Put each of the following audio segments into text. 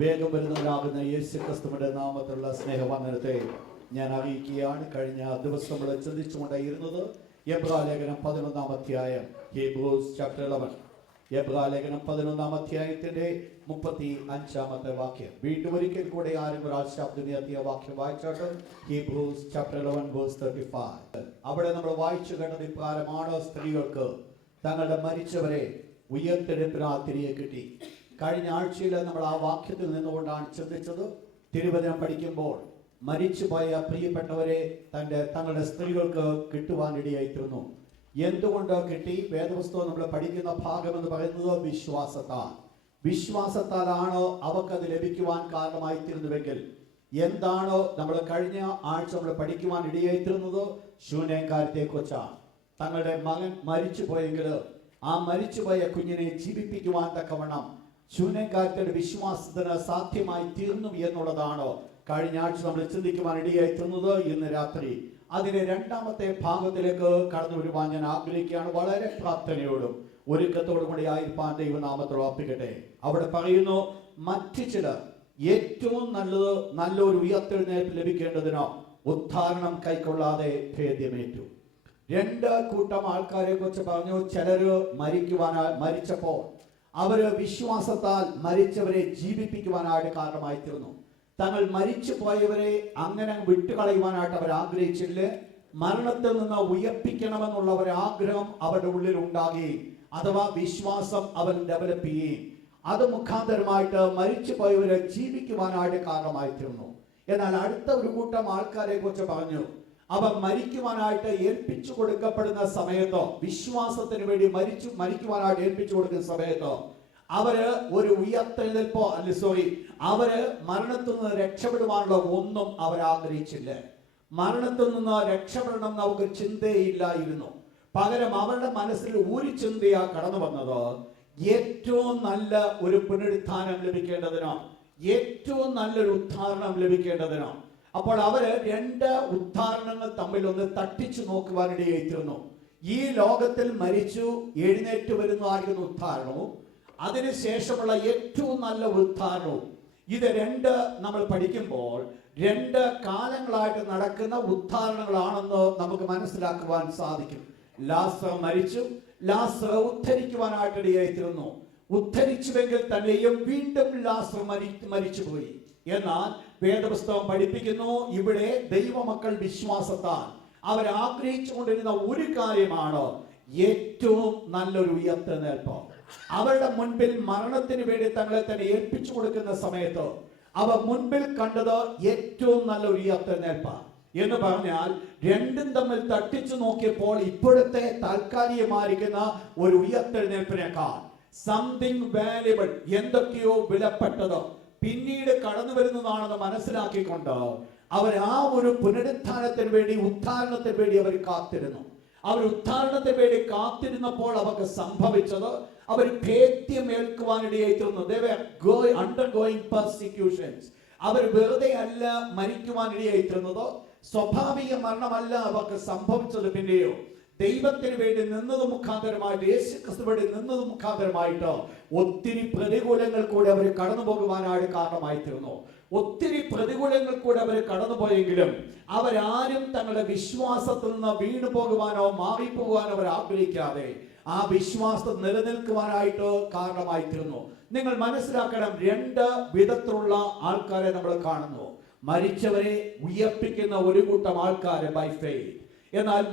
വേഗം വരുന്നവനാകുന്ന യേശു ക്രിസ്തുവിന്റെ നാമത്തിലുള്ള സ്നേഹവന്ദനത്തെ ഞാൻ അറിയിക്കുകയാണ്. കഴിഞ്ഞ ദിവസം നമ്മൾ ചിന്തിച്ചുകൊണ്ടേയിരുന്നത് എബ്രായലേഖനം 11-ാം അധ്യായം, ഹീബ്രൂസ് ചാപ്റ്റർ 11. എബ്രായലേഖനം 11-ാം അധ്യായത്തിന്റെ 35-ാമത്തെ വാക്യം. വീണ്ടും ഒരിക്കൽ കൂടെ ആരും ശബ്ദുനിയത്തിയ വാക്യം വായിച്ചോട്ട്. Hebrews chapter 11 verse 35. അവിടെ നമ്മൾ വായിച്ചു കേട്ടത് ഇപ്രകാരമാണ്: സ്ത്രീകൾക്ക് തങ്ങളുടെ മരിച്ചവരെ ഉയർത്തെടുപ്പിനാ തിരികെ കിട്ടി. കഴിഞ്ഞ ആഴ്ചയിൽ നമ്മൾ ആ വാക്യത്തിൽ നിന്നുകൊണ്ടാണ് ചിന്തിച്ചത്. തിരുവചനം പഠിക്കുമ്പോൾ മരിച്ചുപോയ പ്രിയപ്പെട്ടവരെ തങ്ങളുടെ സ്ത്രീകൾക്ക് കിട്ടുവാനിടയായിത്തീർന്നു. എന്തുകൊണ്ട് കിട്ടി? വേദപുസ്തകം നമ്മൾ പഠിക്കുന്ന ഭാഗം എന്ന് പറയുന്നത് വിശ്വാസത്താലാണ് അവർക്കത് ലഭിക്കുവാൻ കാരണമായിത്തീരുന്നുവെങ്കിൽ എന്താണ് നമ്മൾ കഴിഞ്ഞ ആഴ്ച നമ്മൾ പഠിക്കുവാൻ ഇടയായിത്തീർന്നത്? ശൂന്യക്കാരത്തെ കുറിച്ചാണ്. തങ്ങളുടെ മകൻ മരിച്ചു പോയെങ്കിൽ ആ മരിച്ചുപോയ കുഞ്ഞിനെ ജീവിപ്പിക്കുവാൻ തക്കവണ്ണം ശൂന്യക്കാരത്തിന്റെ വിശ്വാസത്തിന് സാധ്യമായി തീർന്നു എന്നുള്ളതാണ് കഴിഞ്ഞ ആഴ്ച നമ്മൾ ചിന്തിക്കുവാൻ ഇടയായിത്തീർന്നത്. ഇന്ന് രാത്രി അതിന്റെ രണ്ടാമത്തെ ഭാഗത്തിലേക്ക് കടന്നു വരുവാൻ ഞാൻ ആഗ്രഹിക്കുകയാണ്. വളരെ പ്രാർത്ഥനയോടും ഒരുക്കത്തോടും കൂടി ആയിരിക്കാൻ ദൈവനാമത്തിൽ ഉറപ്പിക്കട്ടെ. അവിടെ പറയുന്നു, മറ്റു ചിലർ ഏറ്റവും നല്ലൊരു ഉയർത്തെഴുന്നേൽപ്പ് ലഭിക്കേണ്ടതിനോ ഉദ്ധാരണം കൈക്കൊള്ളാതെ ഭേദ്യമേറ്റു. രണ്ട് കൂട്ടം ആൾക്കാരെ കുറിച്ച് പറഞ്ഞു. ചിലര് മരിച്ചപ്പോൾ അവര് വിശ്വാസത്താൽ മരിച്ചവരെ ജീവിപ്പിക്കുവാനായിട്ട് കാരണമായി തീർന്നു. തങ്ങൾ മരിച്ചു പോയവരെ അങ്ങനെ വിട്ടുകളയുവാനായിട്ട് അവർ ആഗ്രഹിച്ചില്ല. മരണത്തിൽ നിന്ന് ഉയർപ്പിക്കണമെന്നുള്ള ഒരു ആഗ്രഹം അവരുടെ ഉള്ളിൽ ഉണ്ടാകുകയും അഥവാ വിശ്വാസം അവർ ഡെവലപ്പ് ചെയ്യുകയും അത് മുഖാന്തരമായിട്ട് മരിച്ചു പോയവരെ ജീവിക്കുവാനായിട്ട് കാരണമായി തീർന്നു. എന്നാൽ അടുത്ത ഒരു കൂട്ടം ആൾക്കാരെ കുറിച്ച് പറഞ്ഞു. അവർ മരിക്കുവാനായിട്ട് ഏൽപ്പിച്ചു കൊടുക്കപ്പെടുന്ന സമയത്തോ, വിശ്വാസത്തിന് വേണ്ടി മരിക്കുവാനായിട്ട് ഏൽപ്പിച്ചു കൊടുക്കുന്ന സമയത്തോ അവര് ഒരു ഉയർത്തെഴുന്നേൽപ്പോ അവര് മരണത്തിൽ നിന്ന് രക്ഷപ്പെടുവാനുള്ള ഒന്നും അവർ ആഗ്രഹിച്ചില്ല. മരണത്തിൽ നിന്ന് രക്ഷപ്പെടണം എന്ന് അവർക്ക് ചിന്തയില്ലായിരുന്നു. പകരം അവരുടെ മനസ്സിൽ ഒരു ചിന്തയാ കടന്നു വന്നത്, ഏറ്റവും നല്ല ഒരു പുനരുത്ഥാനം ലഭിക്കേണ്ടതിനോ, ഏറ്റവും നല്ലൊരു ഉദ്ധാരണം ലഭിക്കേണ്ടതിനോ. അപ്പോൾ അവര് രണ്ട് ഉദ്ധാരണങ്ങൾ തമ്മിൽ ഒന്ന് തട്ടിച്ചു നോക്കുവാനിടയായിത്തീർന്നു. ഈ ലോകത്തിൽ മരിച്ചു എഴുന്നേറ്റ് വരുന്നതായിരിക്കുന്ന ഉദ്ധാരണവും അതിനുശേഷമുള്ള ഏറ്റവും നല്ല ഉദ്ധാരണവും. ഇത് രണ്ട് നമ്മൾ പഠിക്കുമ്പോൾ രണ്ട് കാലങ്ങളായിട്ട് നടക്കുന്ന ഉദ്ധാരണങ്ങളാണെന്ന് നമുക്ക് മനസ്സിലാക്കുവാൻ സാധിക്കും. ലാസർ മരിച്ചു, ലാസർ ഉദ്ധരിക്കുവാനായിട്ടിടയായിത്തീർന്നു. ഉദ്ധരിച്ചുവെങ്കിൽ തന്നെയും വീണ്ടും ലാസർ മരിച്ചുപോയി. എന്നാൽ വേദപുസ്തകം പഠിപ്പിക്കുന്നു, ഇവിടെ ദൈവമക്കൾ വിശ്വാസത്താൽ അവർ ആഗ്രഹിച്ചു കൊണ്ടിരുന്ന ഒരു കാര്യമാണ് ഏറ്റവും നല്ലൊരു ഉയർത്തെഴുന്നേൽപ്പ്. അവരുടെ മുൻപിൽ മരണത്തിന് വേണ്ടി തങ്ങളെ തന്നെ ഏൽപ്പിച്ചു കൊടുക്കുന്ന സമയത്ത് അവർ മുൻപിൽ കണ്ടത് ഏറ്റവും നല്ലൊരു ഉയർത്തെഴുന്നേൽപ്പ് എന്ന് പറഞ്ഞാൽ രണ്ടും തമ്മിൽ തട്ടിച്ചു നോക്കിയപ്പോൾ ഇപ്പോഴത്തെ താൽക്കാലികമായിരിക്കുന്ന ഒരു ഉയർത്തെഴുന്നേൽപ്പിനേക്കാൾ സംതിങ് വാല്യുബിൾ, എന്തൊക്കെയോ വിലപ്പെട്ടത് പിന്നീട് കടന്നു വരുന്നതാണെന്ന് മനസ്സിലാക്കിക്കൊണ്ട് അവർ ആ ഒരു പുനരുത്ഥാനത്തിന് വേണ്ടി, ഉദ്ധാരണത്തിന് വേണ്ടി അവർ കാത്തിരുന്നു. അവർ ഉദ്ധാരണത്തിന് വേണ്ടി കാത്തിരുന്നപ്പോൾ അവർക്ക് സംഭവിച്ചത്, അവർ ഭേദ്യമേൽക്കുവാനിടയായിത്തീർന്നു. They were undergoing persecutions. അവർ വെറുതെ അല്ല മരിക്കുവാനിടയായിത്തീർന്നത്. സ്വാഭാവിക മരണമല്ല അവർക്ക് സംഭവിച്ചത്. പിന്നെയോ ദൈവത്തിന് വേണ്ടി നിന്നത് മുഖാന്തരമായിട്ട്, യേശു ക്രിസ്തു വേണ്ടി നിന്നത് മുഖാന്തരമായിട്ട് ഒത്തിരി പ്രതികൂലങ്ങൾ കൂടെ അവർ കടന്നു പോകുവാനായിട്ട് കാരണമായിത്തീർന്നു. ഒത്തിരി പ്രതികൂലങ്ങൾ കൂടെ അവർ കടന്നുപോയെങ്കിലും അവരാരും തങ്ങളുടെ വിശ്വാസത്തിൽ നിന്ന് വീണു പോകുവാനോ മാറിപ്പോകുവാനോ അവർ ആഗ്രഹിക്കാതെ ആ വിശ്വാസം നിലനിൽക്കുവാനായിട്ട് കാരണമായിത്തീർന്നു. നിങ്ങൾ മനസ്സിലാക്കണം, രണ്ട് വിധത്തിലുള്ള ആൾക്കാരെ നമ്മൾ കാണുന്നു. മരിച്ചവരെ ഉയർപ്പിക്കുന്ന ഒരു കൂട്ടം ആൾക്കാരെ ബൈ ഫെയ്ത്ത്. എന്നാൽ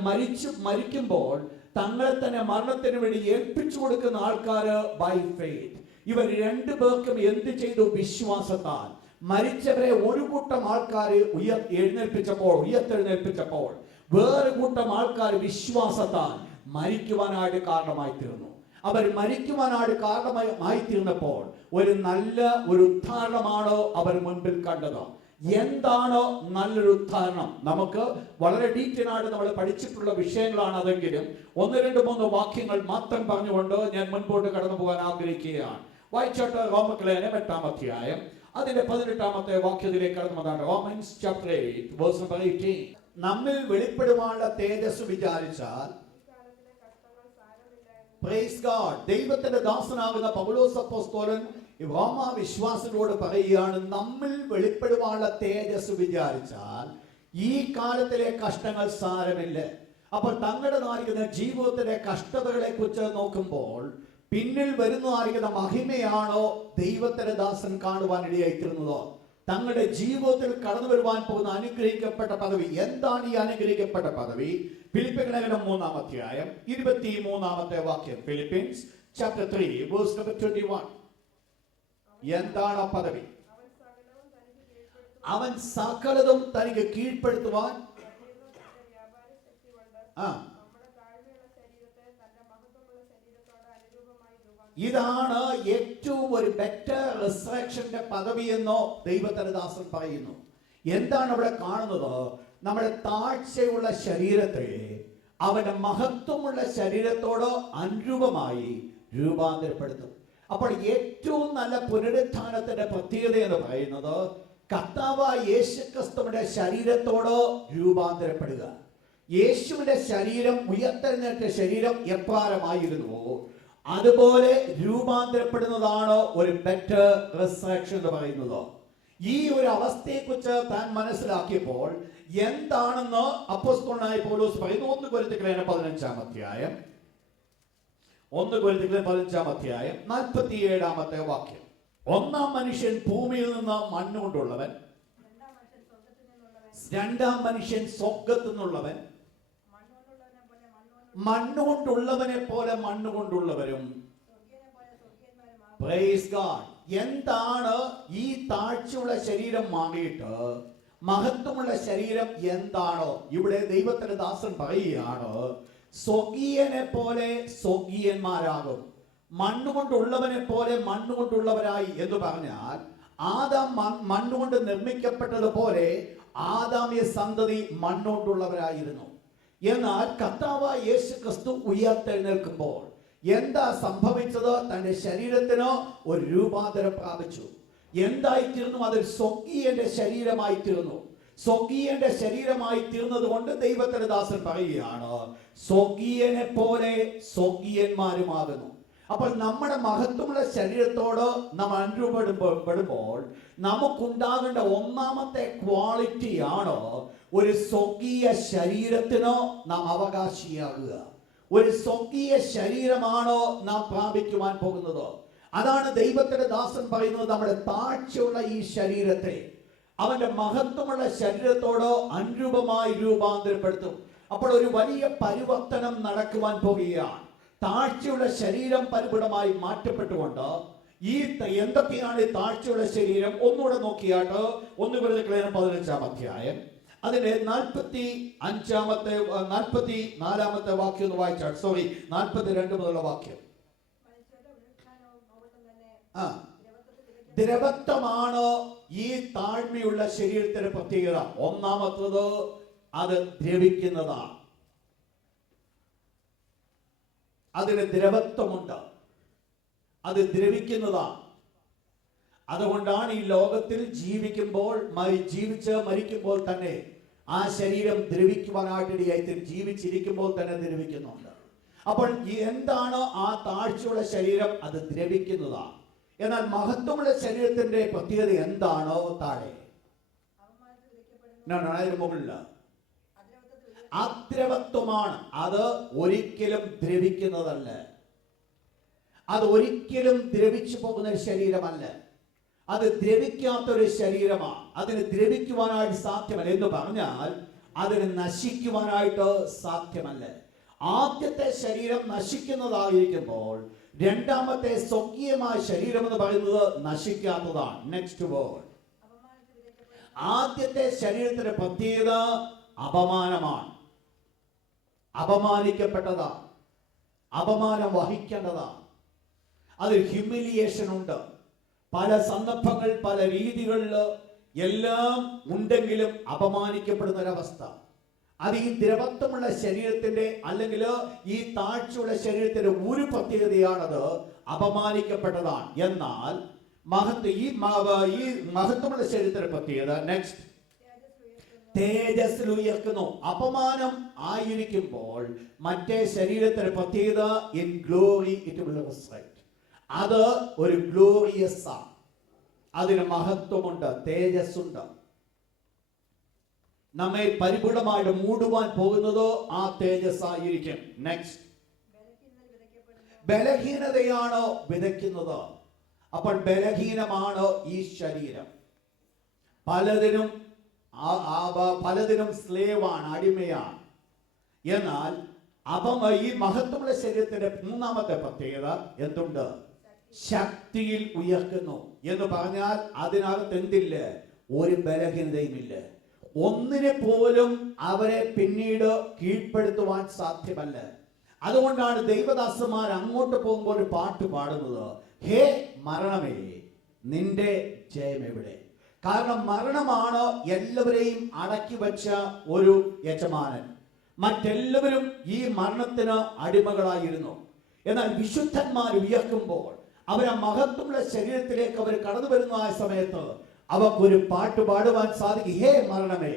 മരിക്കുമ്പോൾ തങ്ങളെ തന്നെ മരണത്തിന് വേണ്ടി ഏൽപ്പിച്ചു കൊടുക്കുന്ന ആൾക്കാര് ബൈ ഫെയ്ത്ത്. ഇവർ രണ്ടു പേർക്കും എന്ത് ചെയ്തു? വിശ്വാസത്താൽ മരിച്ചവരെ ഒരു കൂട്ടം ആൾക്കാർ ഉയർത്തെഴുന്നേൽപ്പിച്ചപ്പോൾ വേറെ കൂട്ടം ആൾക്കാർ വിശ്വാസത്താൽ മരിക്കുവാനായിട്ട് കാരണമായി തീർന്നു. അവർ മരിക്കുവാനായിട്ട് കാരണമായി തീർന്നപ്പോൾ ഒരു നല്ല ഒരു ഉദ്ധാരണമാണ് അവർ മുൻപിൽ കണ്ടത്. എന്താണ് നല്ലൊരു ഉദ്ധാരണം? നമുക്ക് വളരെ ഡീറ്റെയിൽ ആയിട്ട് നമ്മൾ പഠിച്ചിട്ടുള്ള വിഷയങ്ങളാണ്. അതെങ്കിലും 1, 2, 3 വാക്യങ്ങൾ മാത്രം പറഞ്ഞുകൊണ്ട് ഞാൻ മുൻപോട്ട് കടന്നു പോകാൻ ആഗ്രഹിക്കുകയാണ്. വായിച്ചോട്ട് റോമലേഖനം 8-ാം അധ്യായം അതിന്റെ 18-ാമത്തെ വാക്യത്തിലേക്ക് കടന്നു വന്നാണ്. Romans chapter 8 verse number 18. നമ്മിൽ വെളിപ്പെടുവാനുള്ള തേജസ് വിചാരിച്ചാൽ പ്രൈസ് ഗോഡ്, ദൈവത്തിന്റെ ദാസനാകുന്ന പൗലോസ് അപ്പോസ്തലൻ റോമ വിശ്വാസികളോട് പറയുകയാണ്, നമ്മിൽ വെളിപ്പെടുവാനുള്ള തേജസ് വിചാരിച്ചാൽ ഈ കാലത്തിലെ കഷ്ടങ്ങൾ സാരമില്ല. അപ്പോൾ തങ്ങളുടേതായിരിക്കുന്ന ജീവിതത്തിലെ കഷ്ടതകളെ കുറിച്ച് നോക്കുമ്പോൾ പിന്നിൽ വരുന്നതായിരിക്കുന്ന മഹിമയാണോ ദൈവത്തിന്റെ ദാസൻ കാണുവാൻ ഇടയായിത്തീരുന്നത്? തങ്ങളുടെ ജീവിതത്തിൽ കടന്നു വരുവാൻ പോകുന്ന അനുഗ്രഹിക്കപ്പെട്ട പദവി എന്താണ്? ഈ അനുഗ്രഹിക്കപ്പെട്ട പദവി ഫിലിപ്പിയർ ലേഖനം 3-ാം അധ്യായം 23-ാമത്തെ വാക്യം. Philippians chapter 3 verse number 21. എന്താണ് ആ പദവി? അവൻ സകലതും തനിക്ക് കീഴ്പ്പെടുത്തുവാൻ ഇതാണ് ഏറ്റവും ഒരു ബെറ്റർ റിസറക്ഷന്റെ പദവി എന്നോ ദൈവത്തിന്റെ ദാസൻ പറയുന്നു. എന്താണ് അവിടെ കാണുന്നത്? നമ്മുടെ താഴ്ചയുള്ള ശരീരത്തെ അവന്റെ മഹത്വമുള്ള ശരീരത്തോട് അനുരൂപമായി രൂപാന്തരപ്പെടുത്തും. അപ്പോൾ ഏറ്റവും നല്ല പുനരുത്ഥാനത്തിന്റെ പ്രത്യേകത എന്ന് പറയുന്നത് കർത്താവായ യേശുക്രിസ്തുവിന്റെ ശരീരത്തോട് രൂപാന്തരപ്പെടുക. യേശുവിന്റെ ശരീരം, ഉയർത്തെഴുന്നേറ്റ ശരീരം എപ്രകാരമായിരുന്നുവോ അതുപോലെ രൂപാന്തരപ്പെടുന്നതാണ് ഒരു ബെറ്റർ റിസറക്ഷൻ എന്ന് പറയുന്നത്. ഈ ഒരു അവസ്ഥയെക്കുറിച്ച് താൻ മനസ്സിലാക്കിയപ്പോൾ എന്താണെന്ന് അപ്പോസ്തലനായ പൗലോസ് പറയുന്നു. 1 കൊരിന്ത്യർ 15-ാം അധ്യായം 47-ാമത്തെ വാക്യം. ഒന്നാം മനുഷ്യൻ ഭൂമിയിൽ നിന്ന് മണ്ണുകൊണ്ടുള്ളവൻ, രണ്ടാം മനുഷ്യൻ സ്വർഗ്ഗത്തു നിന്നുള്ളവൻ, മണ്ണുകൊണ്ടുള്ളവനെ പോലെ മണ്ണുകൊണ്ടുള്ളവരും. Praise God. എന്താണ് ഈ താഴ്ചയുള്ള ശരീരം വാങ്ങിയിട്ട് മഹത്വമുള്ള ശരീരം എന്താണോ? ഇവിടെ ദൈവത്തിന്റെ ദാസൻ പറയുകയാണ്, സ്വകീയനെ പോലെ സ്വകീയന്മാരാകും, മണ്ണുകൊണ്ടുള്ളവനെ പോലെ മണ്ണുകൊണ്ടുള്ളവരായി എന്ന് പറഞ്ഞാൽ ആദാം മണ്ണുകൊണ്ട് നിർമ്മിക്കപ്പെട്ടതുപോലെ ആദാമ്യ സന്തതി മണ്ണുകൊണ്ടുള്ളവരായിരുന്നു. എന്നാൽ കർത്താവായ യേശുക്രിസ്തു ഉയർത്തെഴുന്നേൽക്കുമ്പോൾ എന്താ സംഭവിച്ചത്? തന്റെ ശരീരത്തിന് ഒരു രൂപാന്തരം പ്രാപിച്ചു. എന്തായിത്തീർന്നു? അത് സ്വകീയന്റെ ശരീരമായി തീർന്നു. സ്വകീയന്റെ ശരീരമായി തീർന്നത് കൊണ്ട് ദൈവത്തിന്റെ ദാസൻ പറയുകയാണ്, സ്വകീയനെ പോലെ സ്വകീയന്മാരുമാകുന്നു. അപ്പോൾ നമ്മുടെ മഹത്വമുള്ള ശരീരത്തോട് നാം അനുരൂപപ്പെടുമ്പോൾ നമുക്കുണ്ടാകേണ്ട ഒന്നാമത്തെ ക്വാളിറ്റിയാണ് ഒരു സ്വകീയ ശരീരത്തിനോ നാം അവകാശിയാകുക. ഒരു സ്വകീയ ശരീരമാണോ നാം പ്രാപിക്കുവാൻ പോകുന്നത്? അതാണ് ദൈവത്തിന്റെ ദാസൻ പറയുന്നത്, നമ്മുടെ താഴ്ചയുള്ള ഈ ശരീരത്തെ അവന്റെ മഹത്വമുള്ള ശരീരത്തോട് അനുരൂപമായി രൂപാന്തരപ്പെടുത്തും. അപ്പോൾ ഒരു വലിയ പരിവർത്തനം നടക്കുവാൻ പോകുകയാണ്. താഴ്ചയുള്ള ശരീരം പരിപൂർണമായി മാറ്റപ്പെട്ടുകൊണ്ട് എന്തൊക്കെയാണ് ഈ താഴ്ചയുള്ള ശരീരം? ഒന്നുകൂടെ നോക്കിയാട്ട് 1 കൊരിന്ത്യർ 15-ാം അധ്യായം അതിന്റെ 44-ാമത്തെ വാക്യം ഒന്ന് വായിച്ചാൽ, 42 മുതലുള്ള വാക്യം. ദ്രവത്വമാണ് ഈ താഴ്മയുള്ള ശരീരത്തിന്റെ പ്രത്യേകത. ഒന്നാമത്തത് അത് ദ്രവിക്കുന്നതാണ്. അതിന് ദ്രവത്വമുണ്ട്, അത് ദ്രവിക്കുന്നതാണ്. അതുകൊണ്ടാണ് ഈ ലോകത്തിൽ ജീവിക്കുമ്പോൾ മരിക്കുമ്പോൾ തന്നെ ആ ശരീരം ദ്രവിക്കുവാനായിട്ടിടയായി, ജീവിച്ചിരിക്കുമ്പോൾ തന്നെ ദ്രവിക്കുന്നുണ്ട്. അപ്പോൾ എന്താണ് ആ താഴ്ചയുള്ള ശരീരം? അത് ദ്രവിക്കുന്നതാണ്. എന്നാൽ മഹത്വമുള്ള ശരീരത്തിന്റെ പ്രത്യേകത എന്താണോ? താഴെ മുകളിൽ അദ്രവത്വമാണ്. അത് ഒരിക്കലും ദ്രവിക്കുന്നതല്ല, അത് ഒരിക്കലും ദ്രവിച്ചു പോകുന്ന ശരീരമല്ല, അത് ദ്രവിക്കാത്തൊരു ശരീരമാണ്. അതിന് ദ്രവിക്കുവാനായിട്ട് സാധ്യമല്ല എന്ന് പറഞ്ഞാൽ അതിന് നശിക്കുവാനായിട്ട് സാധ്യമല്ല. ആദ്യത്തെ ശരീരം നശിക്കുന്നതായിരിക്കുമ്പോൾ രണ്ടാമത്തെ സ്വകീയമായ ശരീരം എന്ന് പറയുന്നത് നശിക്കാത്തതാണ്. Next word. ആദ്യത്തെ ശരീരത്തിന്റെ പ്രത്യേകത അപമാനമാണ്, അപമാനിക്കപ്പെട്ടതാണ്, അപമാനം വഹിക്കേണ്ടതാണ്. അതിൽ ഹ്യൂമിലിയേഷൻ ഉണ്ട്. പല സന്ദർഭങ്ങൾ, പല രീതികളിൽ എല്ലാം ഉണ്ടെങ്കിലും അപമാനിക്കപ്പെടുന്ന ഒരവസ്ഥ. അത് ഈ ദ്രവത്വമുള്ള ശരീരത്തിന്റെ അല്ലെങ്കിൽ ഈ താഴ്ചയുള്ള ശരീരത്തിന്റെ ഒരു പ്രത്യേകതയാണത്, അപമാനിക്കപ്പെട്ടതാണ്. എന്നാൽ ഈ മഹത്വമുള്ള ശരീരത്തിന്റെ പ്രത്യേകത നെക്സ്റ്റ് തേജസ്സിൽ ഉയർക്കുന്നു. അപമാനം ആയിരിക്കുമ്പോൾ മറ്റേ ശരീരത്തിന്റെ പ്രത്യേകത in glory it will reflect. അത് ഒരു ഗ്ലോറിയസ് ആണ്. അതിന് മഹത്വമുണ്ട്, തേജസ്സുണ്ട്. നമ്മെ പരിപൂർണമായിട്ട് മൂടുവാൻ പോകുന്നത് ആ തേജസ് ആയിരിക്കും. നെക്സ്റ്റ്, ബലഹീനതയാണോ വിതയ്ക്കുന്നത്? അപ്പോൾ ബലഹീനമാണ് ഈ ശരീരം. പലതിനും സ്ലേവാണ്, അടിമയാണ്. എന്നാൽ ഈ മഹത്വമുള്ള ശരീരത്തിന്റെ മൂന്നാമത്തെ പ്രത്യേകത എന്തുണ്ട്? ശക്തിയിൽ ഉയർക്കുന്നു എന്ന് പറഞ്ഞാൽ അതിനകത്ത് എന്തില്ല? ഒരു ബലഹീനതയുമില്ല. ഒന്നിനെ പോലും അവരെ പിന്നീട് കീഴ്പ്പെടുത്തുവാൻ സാധ്യമല്ല. അതുകൊണ്ടാണ് ദൈവദാസന്മാർ അങ്ങോട്ട് പോകുമ്പോൾ ഒരു പാട്ട് പാടുന്നത്, ഹേ മരണമേ നിന്റെ ജയം എവിടെ? കാരണം മരണമാണ് എല്ലാവരെയും അടക്കി വെച്ച ഒരു യജമാനൻ. മറ്റെല്ലാവരും ഈ മരണത്തിന് അടിമകളായിരുന്നു. എന്നാൽ വിശുദ്ധന്മാർ ഉയർക്കുമ്പോൾ അവർ ആ മഹത്വമുള്ള ശരീരത്തിലേക്ക് അവർ കടന്നു വരുന്ന ആ സമയത്ത് അവർക്കൊരു പാട്ട് പാടുവാൻ സാധിക്കും, ഹേ മരണമേ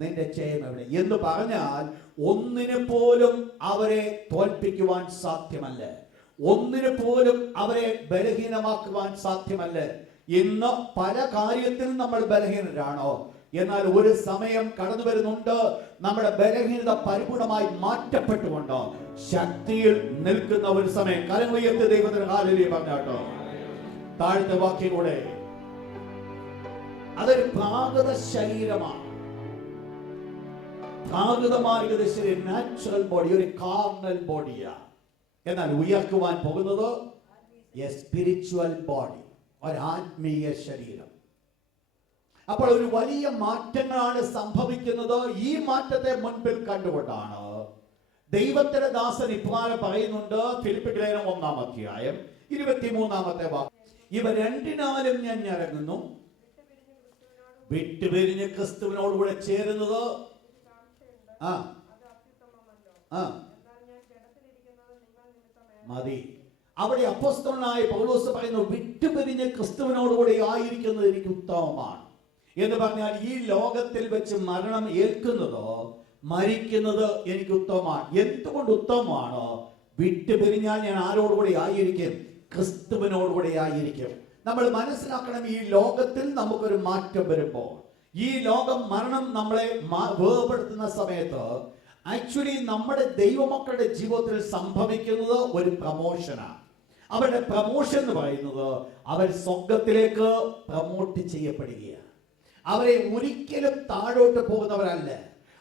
നിന്റെ ജയം എവിടെ എന്ന് പറഞ്ഞാൽ ഒന്നിനു പോലും അവരെ തോൽപ്പിക്കുവാൻ സാധ്യമല്ല. ഒന്നിനു പോലും അവരെ ബലഹീനമാക്കുവാൻ സാധ്യമല്ല. ഇന്ന് പല കാര്യത്തിലും നമ്മൾ ബലഹീനരാണോ? എന്നാൽ ഒരു സമയം കടന്നു വരുന്നുണ്ട്, നമ്മുടെ ബലഹീനത പരിപൂർണമായി മാറ്റപ്പെട്ടുകൊണ്ട് ശക്തിയിൽ നിൽക്കുന്ന ഒരു സമയം. കരം ഉയർത്തി ദൈവത്തിന് ഹല്ലേലൂയ പറഞ്ഞാട്ടോ. താഴത്തെ വാക്യം കൂടെ, അതൊരു പ്രാകൃത ശരീരമാണ്. പ്രാകൃതമായ ശരീരം, നാച്ചുറൽ ബോഡി, ഒരു കാർണൽ ബോഡിയാണ്. എന്നാൽ ഉയർക്കുവാൻ പോകുന്നത് സ്പിരിച്വൽ ബോഡി, ഒരു ആത്മീയ ശരീരം. അപ്പോൾ ഒരു വലിയ മാറ്റങ്ങളാണ് സംഭവിക്കുന്നത്. ഈ മാറ്റത്തെ മുൻപിൽ കണ്ടുകൊണ്ടാണ് ദൈവത്തിന്റെ ദാസൻ ഇപ്രകാരം പറയുന്നുണ്ട്, ഫിലിപ്പിയർ ലേഖനം 1-ാം അധ്യായം 23-ാമത്തെ വാക്യം, ഇവ രണ്ടിനാലും ഞാൻ ഇറങ്ങുന്നു, വിട്ടുപിരിഞ്ഞ് ക്രിസ്തുവിനോടുകൂടെ ചേരുന്നത് മതി. അവിടെ അപ്പോസ്തലനായ പൗലോസ് പറയുന്നു, വിട്ടുപിരിഞ്ഞ് ക്രിസ്തുവിനോടുകൂടെ ആയിരിക്കുന്നത് എനിക്ക് ഉത്തമമാണ് എന്ന് പറഞ്ഞാൽ ഈ ലോകത്തിൽ വെച്ച് മരണം ഏൽക്കുന്നതോ മരിക്കുന്നത് എനിക്ക് ഉത്തമമാണ്. എന്തുകൊണ്ട് ഉത്തമമാണ്? വിട്ടുപിരിഞ്ഞാൽ ഞാൻ ആരോടുകൂടെ ആയിരിക്കും? ക്രിസ്തുവിനോടുകൂടെ ആയിരിക്കും. നമ്മൾ മനസ്സിലാക്കണം, ഈ ലോകത്തിൽ നമുക്കൊരു മാറ്റം വരുമ്പോൾ, ഈ ലോകം മരണം നമ്മളെ വേർപെടുത്തുന്ന സമയത്ത് ആക്ച്വലി നമ്മുടെ ദൈവമക്കളുടെ ജീവിതത്തിൽ സംഭവിക്കുന്നത് ഒരു പ്രമോഷനാണ്. അവരുടെ പ്രമോഷൻ എന്ന് പറയുന്നത് അവർ സ്വർഗത്തിലേക്ക് പ്രമോട്ട് ചെയ്യപ്പെടുകയാണ്. അവരെ ഒരിക്കലും താഴോട്ട് പോകുന്നവരല്ല,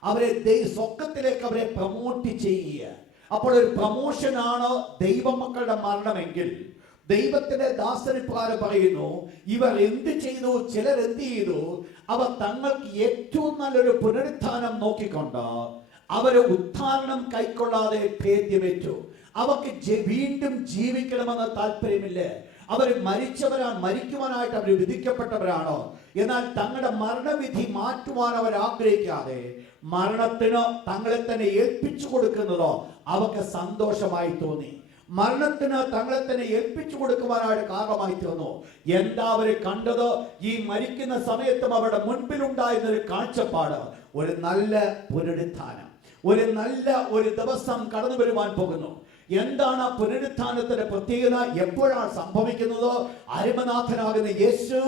അവരെ സ്വർഗത്തിലേക്ക് അവരെ പ്രമോട്ട് ചെയ്യുക. അപ്പോൾ ഒരു പ്രമോഷനാണ് ദൈവമക്കളുടെ മരണമെങ്കിൽ ദൈവത്തിന്റെ ദാസനിപ്രകാരം പറയുന്നു, ഇവർ എന്ത് ചെയ്തു? ചിലർ എന്ത് ചെയ്തു? അവർ തങ്ങൾക്ക് ഏറ്റവും നല്ലൊരു പുനരുത്ഥാനം നോക്കിക്കൊണ്ട് അവര് ഉത്ഥാനം കൈക്കൊള്ളാതെ ഭേദ്യമേറ്റു. അവർക്ക് വീണ്ടും ജീവിക്കണമെന്ന് താല്പര്യമില്ല. അവർ മരിക്കുവാനായിട്ട് അവർ വിധിക്കപ്പെട്ടവരാണോ? എന്നാൽ തങ്ങളുടെ മരണവിധി മാറ്റുവാൻ അവർ ആഗ്രഹിക്കാതെ മരണത്തിന് തങ്ങളെ തന്നെ ഏൽപ്പിച്ചു കൊടുക്കുന്നതോ അവർക്ക് സന്തോഷമായി തോന്നി. മരണത്തിന് തങ്ങളെ തന്നെ ഏൽപ്പിച്ചു കൊടുക്കുവാനായിട്ട് കാരണമായി തീർന്നു. എന്താ അവര് കണ്ടത്? ഈ മരിക്കുന്ന സമയത്തും അവരുടെ മുൻപിലുണ്ടായിരുന്ന ഒരു കാഴ്ചപ്പാട്, ഒരു നല്ല പുനരുത്ഥാനം, ഒരു ദിവസം കടന്നു വരുവാൻ പോകുന്നു. എന്താണ് ആ പുനരുത്ഥാനത്തിന്റെ പ്രത്യേകത? എപ്പോഴാണ് സംഭവിക്കുന്നത്? അരിമനാഥനാകുന്ന യേശു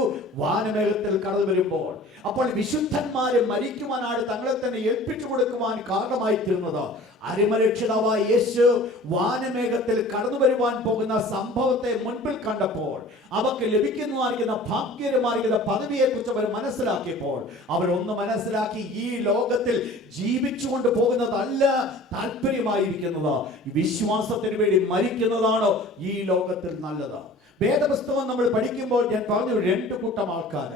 വാനമേഘത്തിൽ കടന്നു വരുമ്പോൾ. അപ്പോൾ വിശുദ്ധന്മാരെ മരിക്കുവാനായിട്ട് തങ്ങളെ തന്നെ ഏൽപ്പിച്ചു കൊടുക്കുവാൻ കാരണമായി തീർന്നത് അരിമരക്ഷിതാവായ യേശു വാനമേഘത്തിൽ കടന്നു വരുവാൻ പോകുന്ന സംഭവത്തെ മുൻപിൽ കണ്ടപ്പോൾ അവർക്ക് ലഭിക്കുന്നതായിരിക്കുന്ന ഭാഗ്യകരമായിരിക്കുന്ന പദവിയെ കുറിച്ച് അവർ മനസ്സിലാക്കിയപ്പോൾ അവരൊന്ന് മനസ്സിലാക്കി, ഈ ലോകത്തിൽ ജീവിച്ചുകൊണ്ട് പോകുന്നതല്ല താല്പര്യമായിരിക്കുന്നത്, വിശ്വാസത്തിന് വേണ്ടി മരിക്കുന്നതാണോ ഈ ലോകത്തിൽ നല്ലത്. വേദപുസ്തകം നമ്മൾ പഠിക്കുമ്പോൾ ഞാൻ പറഞ്ഞു, 2 കൂട്ടം ആൾക്കാർ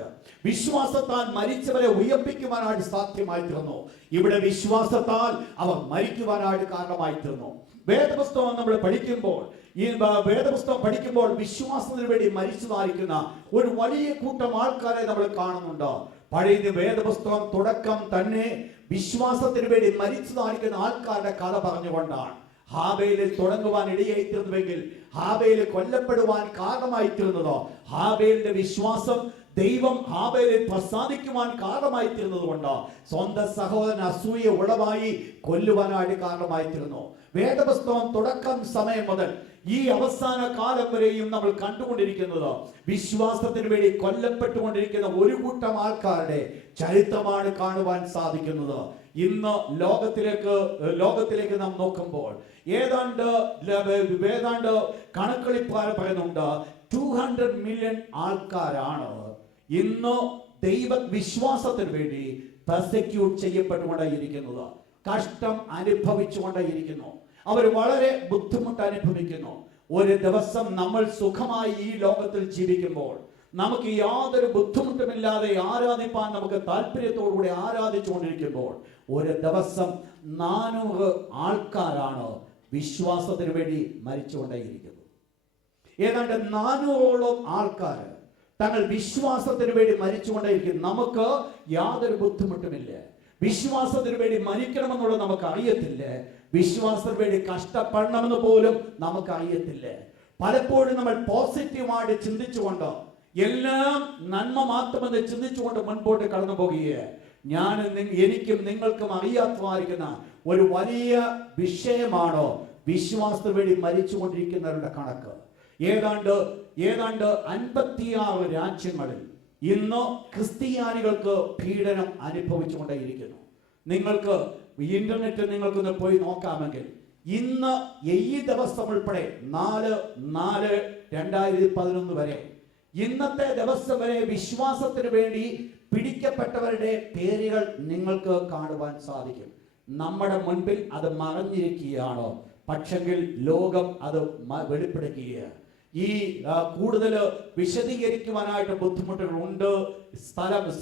വിശ്വാസത്താൽ മരിച്ചവരെ ഉയർപ്പിക്കുവാനായിട്ട് സാധ്യമായി തീർന്നു. ഇവിടെ വിശ്വാസത്താൽ അവർ മരിക്കുവാനായിട്ട് കാരണമായി തീർന്നു. വേദപുസ്തകം നമ്മൾ പഠിക്കുമ്പോൾ വിശ്വാസത്തിന് വേണ്ടി മരിച്ചതായിരിക്കുന്ന ഒരു വലിയ കൂട്ടം ആൾക്കാരെ നമ്മൾ കാണുന്നുണ്ട്. പഴയ വേദപുസ്തകം തുടക്കം തന്നെ വിശ്വാസത്തിന് വേണ്ടി മരിച്ചതായിരിക്കുന്ന ആൾക്കാരുടെ കഥ പറഞ്ഞുകൊണ്ടാണ്. ഹാബേലിൽ തുടങ്ങുവാൻ ഇടയായിത്തീർന്നുവെങ്കിൽ ഹാബേൽ കൊല്ലപ്പെടുവാൻ കാരണമായി തീർന്നതോ ഹാബേലിന്റെ വിശ്വാസം ദൈവം ഹാബേലിൽ പ്രസാദിക്കുവാൻ കാരണമായി തീർന്നതുകൊണ്ട് സ്വന്തം സഹോദരൻ അസൂയ ഉളവായി കൊല്ലുവാനായിട്ട് കാരണമായി തീർന്നു. വേദപുസ്തകം തുടക്കം സമയം മുതൽ ഈ അവസാന കാലം വരെയും നമ്മൾ കണ്ടുകൊണ്ടിരിക്കുന്നത് വിശ്വാസത്തിന് വേണ്ടി കൊല്ലപ്പെട്ടുകൊണ്ടിരിക്കുന്ന ഒരു കൂട്ടം ആൾക്കാരുടെ ചരിത്രമാണ് കാണുവാൻ സാധിക്കുന്നത്. ഇന്ന് ലോകത്തിലേക്ക് നാം നോക്കുമ്പോൾ ഏതാണ്ട് കണക്കുകളിൽ പറയുന്നുണ്ട് 200 മില്യൺ ആൾക്കാരാണ് ഇന്ന് ദൈവ വിശ്വാസത്തിന് വേണ്ടി പെർസെക്യൂട്ട് ചെയ്യപ്പെട്ടുകൊണ്ടേയിരിക്കുന്നത്, കഷ്ടം അനുഭവിച്ചുകൊണ്ടേയിരിക്കുന്നു. അവർ വളരെ ബുദ്ധിമുട്ട് അനുഭവിക്കുന്നു. ഒരു ദിവസം നമ്മൾ സുഖമായി ഈ ലോകത്തിൽ ജീവിക്കുമ്പോൾ, നമുക്ക് യാതൊരു ബുദ്ധിമുട്ടുമില്ലാതെ ആരാധിപ്പാൻ നമുക്ക് താല്പര്യത്തോടുകൂടി ആരാധിച്ചുകൊണ്ടിരിക്കുമ്പോൾ, ഒരു ദിവസം 400 ആൾക്കാരാണ് വിശ്വാസത്തിന് വേണ്ടി മരിച്ചുകൊണ്ടേയിരിക്കുന്നത്. ഏതാണ്ട് 400ഓളം ആൾക്കാർ തങ്ങൾ വിശ്വാസത്തിന് വേണ്ടി മരിച്ചുകൊണ്ടേയിരിക്കും. നമുക്ക് യാതൊരു ബുദ്ധിമുട്ടുമില്ല. വിശ്വാസത്തിന് വേണ്ടി മരിക്കണമെന്നുള്ളത് നമുക്ക് അറിയത്തില്ല. വിശ്വാസത്തിന് വേണ്ടി കഷ്ടപ്പെടണമെന്ന് പോലും നമുക്ക് അറിയത്തില്ല. പലപ്പോഴും നമ്മൾ പോസിറ്റീവായിട്ട് ചിന്തിച്ചുകൊണ്ട്, എല്ലാം നന്മ മാത്രമെന്ന് ചിന്തിച്ചുകൊണ്ട് മുൻപോട്ട് കടന്നു പോകുകയാണ്. എനിക്കും നിങ്ങൾക്കും അറിയാത്തതായിരിക്കുന്ന ഒരു വലിയ വിഷയമാണോ വിശ്വാസത്തിന് വേണ്ടി മരിച്ചുകൊണ്ടിരിക്കുന്നവരുടെ കണക്ക്. ഏതാണ്ട് 56 രാജ്യങ്ങളിൽ ഇന്ന് ക്രിസ്ത്യാനികൾക്ക് പീഡനം അനുഭവിച്ചുകൊണ്ടേയിരിക്കുന്നു. നിങ്ങൾക്ക് ഇന്റർനെറ്റ് നിങ്ങൾക്കൊന്ന് പോയി നോക്കാമെങ്കിൽ ഇന്ന് ഈ ദിവസം ഉൾപ്പെടെ 4/4/2011 വരെ, ഇന്നത്തെ ദിവസം വരെ വിശ്വാസത്തിന് വേണ്ടി പിടിക്കപ്പെട്ടവരുടെ പേരുകൾ നിങ്ങൾക്ക് കാണുവാൻ സാധിക്കും. നമ്മുടെ മുൻപിൽ അത് മറഞ്ഞിരിക്കുകയാണോ? പക്ഷെങ്കിൽ ലോകം അത് വെളിപ്പെടുത്തുകയാണ്. ഈ കൂടുതൽ വിശദീകരിക്കുവാനായിട്ട് ബുദ്ധിമുട്ടുകളുണ്ട്.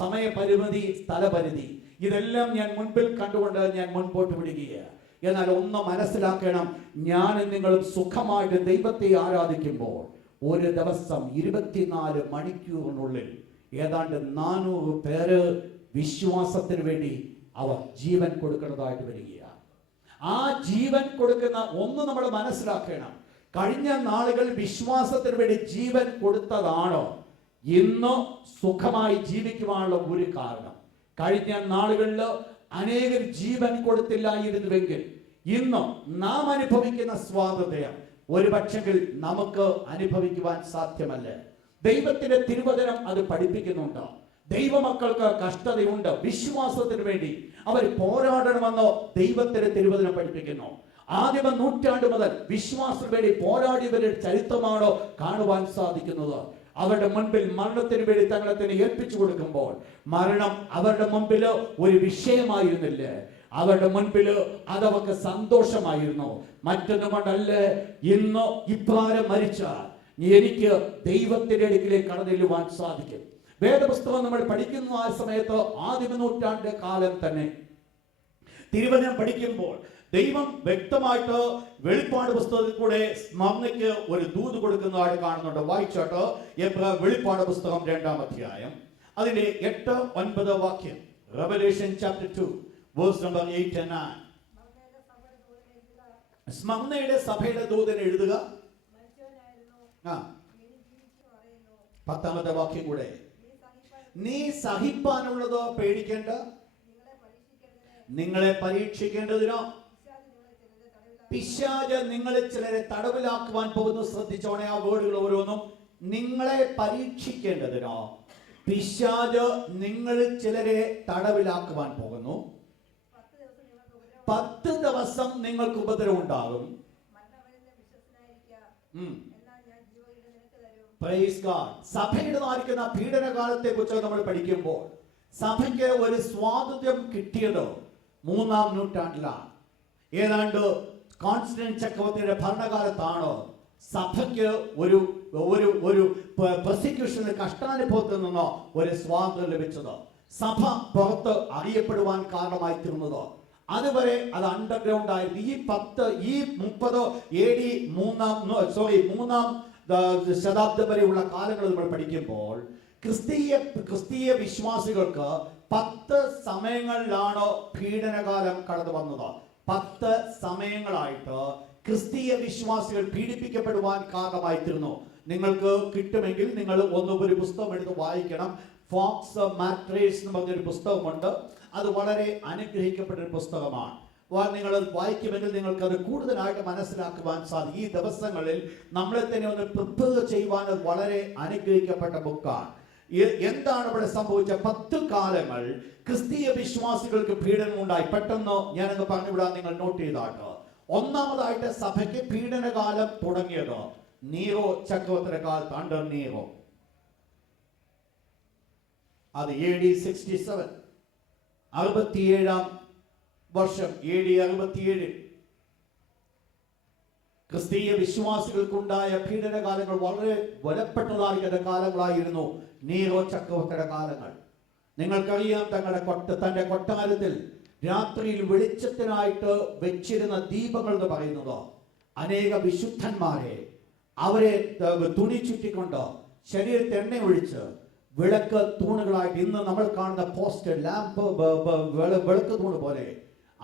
സമയപരിമിതി, സ്ഥലപരിധി, ഇതെല്ലാം ഞാൻ മുൻപിൽ കണ്ടുകൊണ്ട് ഞാൻ മുൻപോട്ട് വിടുകയാണ്. എന്നാൽ ഒന്ന് മനസ്സിലാക്കണം, ഞാൻ നിങ്ങളും സുഖമായിട്ട് ദൈവത്തെ ആരാധിക്കുമ്പോൾ ഒരു ദിവസം 24 മണിക്കൂറിനുള്ളിൽ ഏതാണ്ട് 400 പേര് വിശ്വാസത്തിന് വേണ്ടി അവർ ജീവൻ കൊടുക്കുന്നതായിട്ട് വരികയാണ്. ആ ജീവൻ കൊടുക്കുന്ന ഒന്ന് നമ്മൾ മനസ്സിലാക്കണം. കഴിഞ്ഞ നാളുകൾ വിശ്വാസത്തിന് വേണ്ടി ജീവൻ കൊടുത്തതാണോ ഇന്ന് സുഖമായി ജീവിക്കുവാനുള്ള ഒരു കാരണം? കഴിഞ്ഞ നാളുകളിൽ അനേകർ ജീവൻ കൊടുത്തില്ലായിരുന്നുവെങ്കിൽ ഇന്ന് നാം അനുഭവിക്കുന്ന സ്വാതന്ത്ര്യം ഒരു പക്ഷെങ്കിൽ നമുക്ക് അനുഭവിക്കുവാൻ സാധ്യമല്ല. ദൈവത്തിന്റെ തിരുവചനം അത് പഠിപ്പിക്കുന്നുണ്ട്. ദൈവമക്കൾക്ക് കഷ്ടതയുണ്ട്. വിശ്വാസത്തിന് വേണ്ടി അവർ പോരാടണമെന്നോ ദൈവത്തിന്റെ തിരുവചനം പഠിപ്പിക്കുന്നു. ആദിമ നൂറ്റാണ്ട് മുതൽ വിശ്വാസത്തിന് വേണ്ടി പോരാടിയവരുടെ ചരിത്രമാണോ കാണുവാൻ സാധിക്കുന്നത്. അവരുടെ മുൻപിൽ മരണത്തിന് വേണ്ടി തങ്ങളെ തന്നെ ഏൽപ്പിച്ചു കൊടുക്കുമ്പോൾ മരണം അവരുടെ മുൻപിൽ ഒരു വിഷയമായിരുന്നില്ല. അവരുടെ മുൻപിൽ അതവർക്ക് സന്തോഷമായിരുന്നു. മറ്റൊന്നും കൊണ്ടല്ല, ഇന്ന് ഇപ്രാരം മരിച്ചാൽ എനിക്ക് ദൈവത്തിന്റെ അടുക്കിലേക്ക് കടന്നില്ലുവാൻ സാധിക്കും. വേദപുസ്തകം നമ്മൾ പഠിക്കുന്ന ആ സമയത്ത് ആദിമ നൂറ്റാണ്ട് കാലം തന്നെ തിരുവചനം പഠിക്കുമ്പോൾ ദൈവം വ്യക്തമായിട്ട് വെളിപ്പാട് പുസ്തകത്തിൽ കൂടെ സ്മരണയ്ക്ക് ഒരു ദൂത് കൊടുക്കുന്നതായിട്ട് കാണുന്നുണ്ട്. വായിച്ചോട്ടോ, വെളിപ്പാട് പുസ്തകം 2-ാം അധ്യായം അതിന്റെ 8-9 വാക്യം. Revelation chapter 2 verse number 8 and 9. സ്മരണയുടെ സഭയുടെ ദൂതൻ എഴുതുക. 10-ാമത്തെ വാക്യം കൂടെ, നീ സഹിപ്പാനുള്ളത് പേടിക്കേണ്ട, നിങ്ങളെ പരീക്ഷിക്കേണ്ടതിനോ പിശാച് നിങ്ങളെ ചിലരെ തടവിലാക്കുവാൻ പോകുന്നു. ശ്രദ്ധിച്ചോണേ ആ വേർഡുകൾ ഓരോന്നും. നിങ്ങളെ പരീക്ഷിക്കേണ്ടതിനോ പിശാച് നിങ്ങളിൽ ചിലരെ തടവിലാക്കുവാൻ പോകുന്നു. 10 ദിവസം നിങ്ങൾക്ക് ഉപദ്രവം ഉണ്ടാകും. Praise God. സഭയുടേതായിരിക്കുന്ന പീഡനകാലത്തെ കുറിച്ച് നമ്മൾ പഠിക്കുമ്പോൾ സഭയ്ക്ക് ഒരു സ്വാതന്ത്ര്യം കിട്ടിയത് 3-ാം നൂറ്റാണ്ടിലാണ്. ഏതാണ്ട് കോൺസ്റ്റന്റ് ചക്രവർത്തിയുടെ ഭരണകാലത്താണ് സഭയ്ക്ക് ഒരു പ്രോസിക്യൂഷന് കഷ്ടാനുഭവത്തിൽ നിന്നോ ഒരു സ്വാതന്ത്ര്യം ലഭിച്ചത്. സഭ പുറത്ത് അറിയപ്പെടുവാൻ കാരണമായി തീർന്നത്. അതുവരെ അത് അണ്ടർഗ്രൗണ്ട് ആയിരുന്നു. ഈ 30 AD 3-ാം ശതാബ്ദം വരെയുള്ള കാലങ്ങൾ നമ്മൾ പഠിക്കുമ്പോൾ ക്രിസ്തീയ വിശ്വാസികൾക്ക് 10 സമയങ്ങളിലാണ് പീഡനകാലം കടന്നു വന്നത്. 10 സമയങ്ങളായിട്ട് ക്രിസ്തീയ വിശ്വാസികൾ പീഡിപ്പിക്കപ്പെടുവാൻ കാരണമായിത്തീർന്നു. നിങ്ങൾക്ക് കിട്ടുമെങ്കിൽ നിങ്ങൾ ഒരു പുസ്തകം എടുത്ത് വായിക്കണം. ഫോക്സ് മാട്രേസ് എന്ന് പറഞ്ഞൊരു പുസ്തകമുണ്ട്. അത് വളരെ അനുഗ്രഹിക്കപ്പെട്ട ഒരു പുസ്തകമാണ്. നിങ്ങൾ വായിക്കുമെങ്കിൽ നിങ്ങൾക്കത് കൂടുതലായിട്ട് മനസ്സിലാക്കുവാൻ സാധിക്കും. ഈ ദിവസങ്ങളിൽ നമ്മളെ തന്നെ ഒന്ന് പ്രിപ്പയർ ചെയ്യുവാൻ വളരെ അനുഗ്രഹിക്കപ്പെട്ട ബുക്കാണ്. എന്താണ് ഇവിടെ സംഭവിച്ച 10 കാലങ്ങൾ ക്രിസ്തീയ വിശ്വാസികൾക്ക് പീഡനം ഉണ്ടായി. പെട്ടെന്ന് ഞാനങ്ങ് പറഞ്ഞുവിടാൻ നിങ്ങൾ നോട്ട് ചെയ്താട്ടോ. ഒന്നാമതായിട്ട് സഭയ്ക്ക് പീഡനകാലം തുടങ്ങിയത് നീറോ ചക്രവർത്തിയുടെ കാലത്ത്, അണ്ടർ നീറോ. അത് AD 67, 67-ാം വർഷം, AD 67. ക്രിസ്തീയ വിശ്വാസികൾക്കുണ്ടായ പീഡനകാലങ്ങൾ വളരെ ബലപ്പെട്ടതായിരിക്കുന്ന കാലങ്ങളായിരുന്നു നീറോ ചക്രവർത്തിയുടെ കാലങ്ങൾ. നിങ്ങൾക്കറിയാം, തന്റെ കൊട്ടാരത്തിൽ രാത്രിയിൽ വെളിച്ചത്തിനായിട്ട് വെച്ചിരുന്ന ദീപങ്ങൾ എന്ന് പറയുന്നത് അനേക വിശുദ്ധന്മാരെ അവരെ തുണി ചുറ്റിക്കൊണ്ട് ശരീരത്തെ എണ്ണ ഒഴിച്ച് വിളക്ക് തൂണുകളായിട്ട്, ഇന്ന് നമ്മൾ കാണുന്ന പോസ്റ്റ് ലാമ്പ് വിളക്ക് തൂണ് പോലെ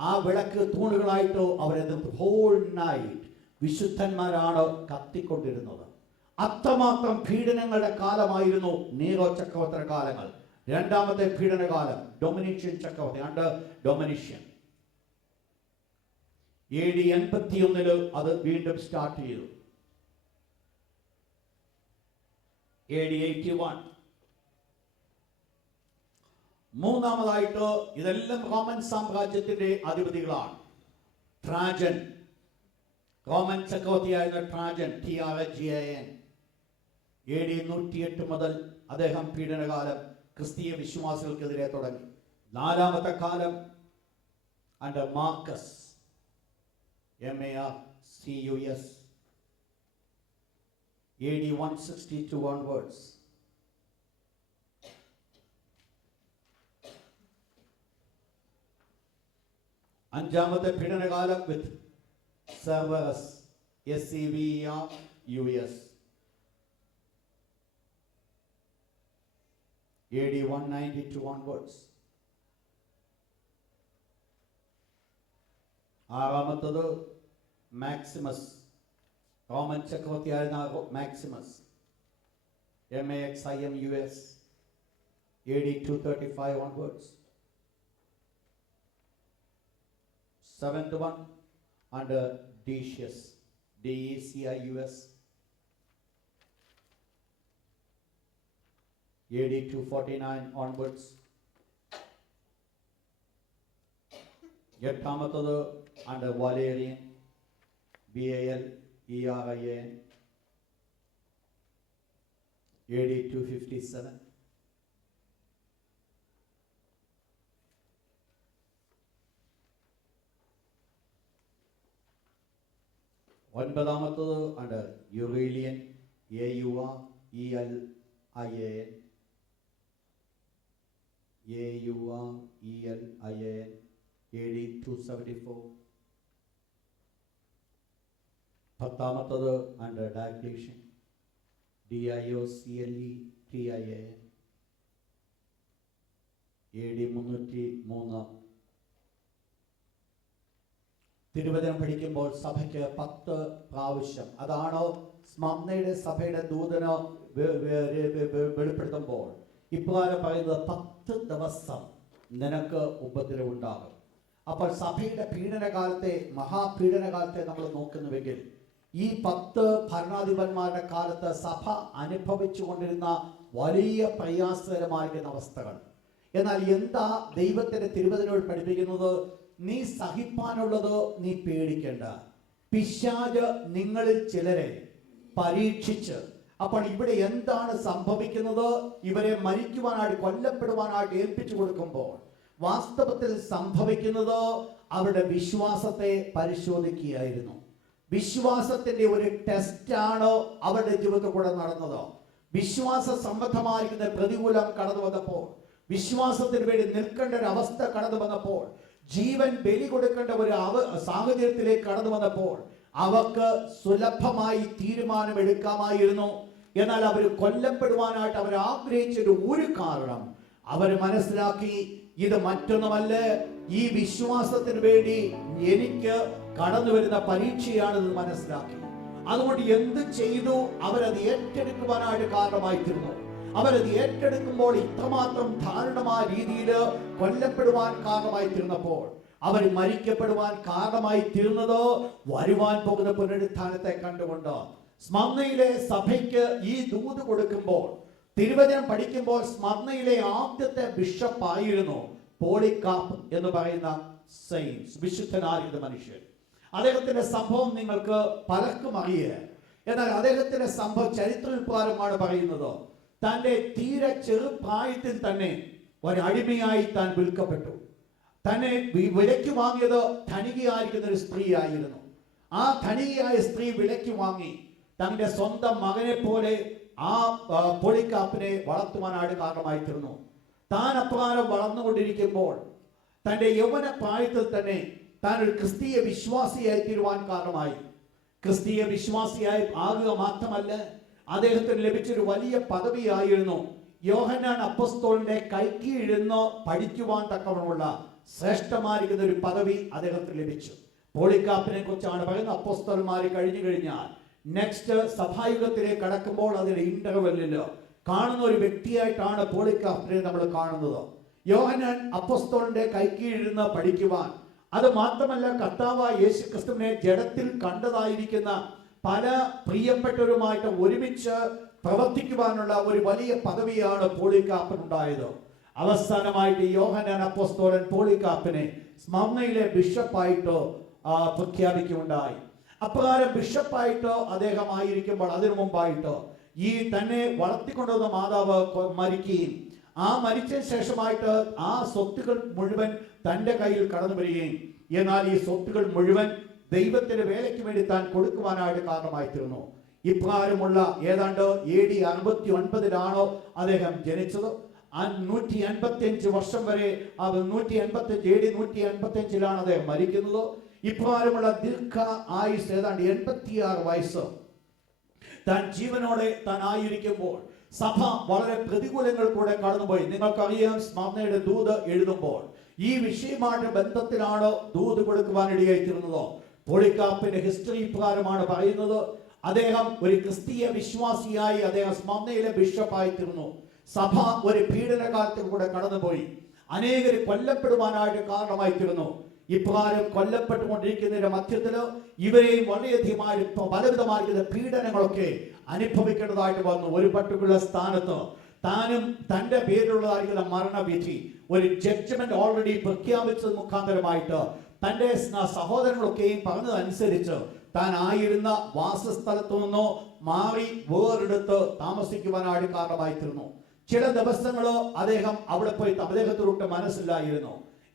ആ വിളക്ക് തൂണുകളായിട്ട് അവരെ ഹോൾ നൈറ്റ് വിശുദ്ധന്മാരാണ് കത്തിക്കൊണ്ടിരുന്നത്. അത്രമാത്രം പീഡനങ്ങളുടെ കാലമായിരുന്നു നീറോ ചക്രവർത്തിയുടെ കാലങ്ങൾ. രണ്ടാമത്തെ പീഡനകാലം ഡൊമിനീഷ്യൻ ചക്രവർത്തി, അണ്ടർ ഡൊമിനീഷ്യൻ. AD 81 അത് വീണ്ടും സ്റ്റാർട്ട് ചെയ്തു. AD 81. മൂന്നാമതായിട്ട് ഇതെല്ലാം റോമൻ സാമ്രാജ്യത്തിന്റെ അധിപതികളാണ്. ട്രാജൻ, റോമൻ ചക്രവർത്തിയായിരുന്ന ട്രാജൻ, TRAJAN. AD 108 മുതൽ അദ്ദേഹം പീഡനകാലം ക്രിസ്തീയ വിശ്വാസികൾക്കെതിരെ തുടങ്ങി. നാലാമത്തെ കാലം under Marcus, MARCUS, AD 162 onwards. അഞ്ചാമത്തെ പീഡനകാലം with Severus, SEVERUS, AD 192 onwards. ആറാമത്തത് മാക്സിമസ്, റോമൻ ചക്രവർത്തിയായിരുന്ന Maximus, MAXIMUS, AD 235 onwards. Seventh one under Decius, DECIUS, AD 249 onwards. എട്ടാമത്തത് under Valerian, VALERIAN, AD 257. ഒൻപതാമത്തത് under Aurelian, AURELIAN, AD 274. പത്താമത്തത് under Diocletian, DIOCLETIAN, AD 303. തിരുവചനം പഠിക്കുമ്പോൾ സഭയ്ക്ക് 10 പ്രാവശ്യം, അതാണ് സ്മർണ്ണയുടെ സഭയുടെ ദൂതന് വെളിപ്പെടുത്തുമ്പോൾ ഇപ്രകാരം പറയുന്നത്, 10 ദിവസം നിനക്ക് ഉപദ്രവം ഉണ്ടാകും. അപ്പോൾ സഭയുടെ പീഡനകാലത്തെ, മഹാപീഡനകാലത്തെ നമ്മൾ നോക്കുന്നുവെങ്കിൽ ഈ 10 ഭരണാധിപന്മാരുടെ കാലത്ത് സഭ അനുഭവിച്ചു കൊണ്ടിരുന്ന വലിയ പ്രയാസകരമായിരിക്കുന്ന അവസ്ഥകൾ. എന്നാൽ എന്താ ദൈവത്തിന്റെ തിരുവചനം പഠിപ്പിക്കുന്നത്? നീ സഹിപ്പാനുള്ളത് നീ പേടിക്കേണ്ട, പിശാച് നിങ്ങളിൽ ചിലരെ പരീക്ഷിച്ച്. അപ്പോൾ ഇവിടെ എന്താണ് സംഭവിക്കുന്നത്? ഇവരെ മരിക്കുവാനായിട്ട്, കൊല്ലപ്പെടുവാനായിട്ട് ഏൽപ്പിച്ചു കൊടുക്കുമ്പോൾ വാസ്തവത്തിൽ സംഭവിക്കുന്നത് അവരുടെ വിശ്വാസത്തെ പരിശോധിക്കുകയായിരുന്നു. വിശ്വാസത്തിന്റെ ഒരു ടെസ്റ്റാണ് അവരുടെ ജീവിതത്തിൽ കൂടെ നടന്നത്. വിശ്വാസ സംബന്ധമായിരിക്കുന്ന പ്രതികൂലം കടന്നു വന്നപ്പോൾ, വിശ്വാസത്തിന് വേണ്ടി നിൽക്കേണ്ട ഒരു അവസ്ഥ കടന്നു വന്നപ്പോൾ, ജീവൻ ബലി കൊടുക്കേണ്ട ഒരു സാഹചര്യത്തിലേക്ക് കടന്നു വന്നപ്പോൾ അവർക്ക് സുലഭമായി തീരുമാനമെടുക്കാമായിരുന്നു. എന്നാൽ അവർ കൊല്ലപ്പെടുവാനായിട്ട് അവർ ആഗ്രഹിച്ചൊരു ഒരു കാരണം അവർ മനസ്സിലാക്കി, ഇത് മറ്റൊന്നുമല്ല, ഈ വിശ്വാസത്തിന് വേണ്ടി എനിക്ക് കടന്നു വരുന്ന പരീക്ഷയാണെന്ന് മനസ്സിലാക്കി. അതുകൊണ്ട് എന്ത് ചെയ്തു? അവരത് ഏറ്റെടുക്കുവാനായിട്ട് കാരണമായി തീർന്നു. അവരത് ഏറ്റെടുക്കുമ്പോൾ ഇത്രമാത്രം ധാരണമായ രീതിയിൽ കൊല്ലപ്പെടുവാൻ കാരണമായി തീർന്നപ്പോൾ അവർ മരിക്കപ്പെടുവാൻ കാരണമായി തീർന്നത് വരുവാൻ പോകുന്ന പുനരുത്ഥാനത്തെ കണ്ടുകൊണ്ട്. സ്മർണ്ണയിലെ സഭയ്ക്ക് ഈ ദൂത് കൊടുക്കുമ്പോൾ, തിരുവചനം പഠിക്കുമ്പോൾ, സ്മർണ്ണയിലെ ആദ്യത്തെ ബിഷപ്പായിരുന്നു പോളികാർപ്പ് എന്ന് പറയുന്ന സെയിൻസ്, വിശുദ്ധനായിരുന്ന മനുഷ്യൻ. അദ്ദേഹത്തിന്റെ സംഭവം നിങ്ങൾക്ക് പലർക്കും അറിയാം. എന്നാൽ അദ്ദേഹത്തിന്റെ സംഭവം ചരിത്രപ്രകാരമാണ് പറയുന്നത്. തന്റെ തീരെ ചെറുപ്രായത്തിൽ തന്നെ ഒരടിമയായി താൻ വിൽക്കപ്പെട്ടു. തന്നെ വിലയ്ക്ക് വാങ്ങിയത് ധനികയായിരിക്കുന്ന ഒരു സ്ത്രീ ആയിരുന്നു. ആ ധനികയായ സ്ത്രീ വിലയ്ക്ക് വാങ്ങി തന്റെ സ്വന്തം മകനെ പോലെ ആ പോളികാർപ്പിനെ വളർത്തുവാനായിട്ട് കാരണമായി തീർന്നു. താൻ അപ്രകാരം വളർന്നുകൊണ്ടിരിക്കുമ്പോൾ തന്റെ യൗവന പ്രായത്തിൽ തന്നെ താൻ ഒരു ക്രിസ്തീയ വിശ്വാസിയായി തീരുവാൻ കാരണമായി. ക്രിസ്തീയ വിശ്വാസിയായി ആകുക മാത്രമല്ല, അദ്ദേഹത്തിന് ലഭിച്ചൊരു വലിയ പദവിയായിരുന്നു യോഹന്നാൻ അപ്പോസ്തലന്റെ കൈക്കീഴിരുന്ന് പഠിക്കുവാൻ തക്കവണ്ണമുള്ള ശ്രേഷ്ഠമായിരിക്കുന്ന ഒരു പദവി അദ്ദേഹത്തിന് ലഭിച്ചു. പോളികാർപ്പിനെ കുറിച്ചാണ് പറയുന്നത്. അപ്പോസ്തലന്മാർ കഴിഞ്ഞു കഴിഞ്ഞാൽ നെക്സ്റ്റ് സഭായുഗത്തിലേക്ക് കടക്കുമ്പോൾ അതിന്റെ ഇന്റർവെല്ലിൽ കാണുന്ന ഒരു വ്യക്തിയായിട്ടാണ് പോളികാർപ്പിനെ നമ്മൾ കാണുന്നത്. യോഹന്നാൻ അപ്പോസ്തലന്റെ കൈക്കീഴിരുന്ന് പഠിക്കുവാൻ, അത് മാത്രമല്ല കർത്താവായ യേശു ക്രിസ്തുവിനെ ജഡത്തിൽ കണ്ടതായിരിക്കുന്ന പല പ്രിയപ്പെട്ടവരുമായിട്ട് ഒരുമിച്ച് പ്രവർത്തിക്കുവാനുള്ള ഒരു വലിയ പദവിയാണ് പോളികാർപ്പിനുണ്ടായത്. അവസാനമായിട്ട് യോഹന്നാൻ അപ്പോസ്തലൻ പോളികാർപ്പിനെ സ്മർണ്ണയിലെ ബിഷപ്പായിട്ട് പ്രഖ്യാപിക്കുകയുണ്ടായി. അപ്രകാരം ബിഷപ്പായിട്ട് അദ്ദേഹം ആയിരിക്കുമ്പോൾ അതിനു മുമ്പായിട്ട് ഈ തന്നെ വളർത്തിക്കൊണ്ടുവന്ന മാതാവ് മരിക്കുകയും ആ മരിച്ചതിന് ശേഷമായിട്ട് ആ സ്വത്തുകൾ മുഴുവൻ തന്റെ കയ്യിൽ കടന്നു വരികയും, എന്നാൽ ഈ സ്വത്തുകൾ മുഴുവൻ ദൈവത്തിന്റെ വേലയ്ക്ക് വേണ്ടി താൻ കൊടുക്കുവാനായിട്ട് കാരണമായി തീർന്നു. ഇപ്രകാരമുള്ള ഏതാണ്ട് AD 69 അദ്ദേഹം ജനിച്ചത്. 185 വർഷം വരെ, AD 185 അദ്ദേഹം മരിക്കുന്നത്. ഇപ്രകാരമുള്ള ദീർഘ ആയുസ് ഏതാണ്ട് 86 വയസ്സ് താൻ ജീവനോടെ താൻ ആയിരിക്കുമ്പോൾ സഭ വളരെ പ്രതികൂലങ്ങൾ കൂടെ കടന്നുപോയി. നിങ്ങൾക്കറിയാം, സ്മർണ്ണയുടെ ദൂത് എഴുതുമ്പോൾ ഈ വിഷയമായിട്ട് ബന്ധത്തിലാണ് ദൂത് കൊടുക്കുവാനിടയായി തീർന്നത്. പോളികാർപ്പിന്റെ ഹിസ്റ്ററി പ്രകാരമാണ് പറയുന്നത്. അദ്ദേഹം ഒരു ക്രിസ്തീയ വിശ്വാസിയായി അദ്ദേഹം സ്മർണ്ണയിലെ ബിഷപ്പായി തീർന്നു. സഭ ഒരു പീഡനകാലത്തിൽ കൂടെ കടന്നുപോയി. അനേകർ കൊല്ലപ്പെടുവാനായിട്ട് കാരണമായി തീർന്നു. ഇപ്രകാരം കൊല്ലപ്പെട്ടുകൊണ്ടിരിക്കുന്നതിന്റെ മധ്യത്തില് ഇവരെയും വളരെയധികമായി പലവിധമായിരിക്കുന്ന പീഡനങ്ങളൊക്കെ അനുഭവിക്കേണ്ടതായിട്ട് വന്നു. ഒരു പർട്ടിക്കുലർ സ്ഥാനത്ത് താനും തന്റെ പേരിലുള്ളതായിരിക്കുന്ന മരണവിധി, ഒരു ജഡ്ജ്മെന്റ് ഓൾറെഡി പ്രഖ്യാപിച്ചത് മുഖാന്തരമായിട്ട് തന്റെ സഹോദരങ്ങളൊക്കെയും പറഞ്ഞതനുസരിച്ച് താൻ ആയിരുന്ന വാസസ്ഥലത്തു നിന്നോ മാറി വേറെടുത്ത് താമസിക്കുവാനായിട്ട് കാരണമായി തീർന്നു. ചില ദിവസങ്ങളോ അദ്ദേഹം അവിടെ പോയി അദ്ദേഹത്തിലൊട്ട് മനസ്സിലായിരുന്നു.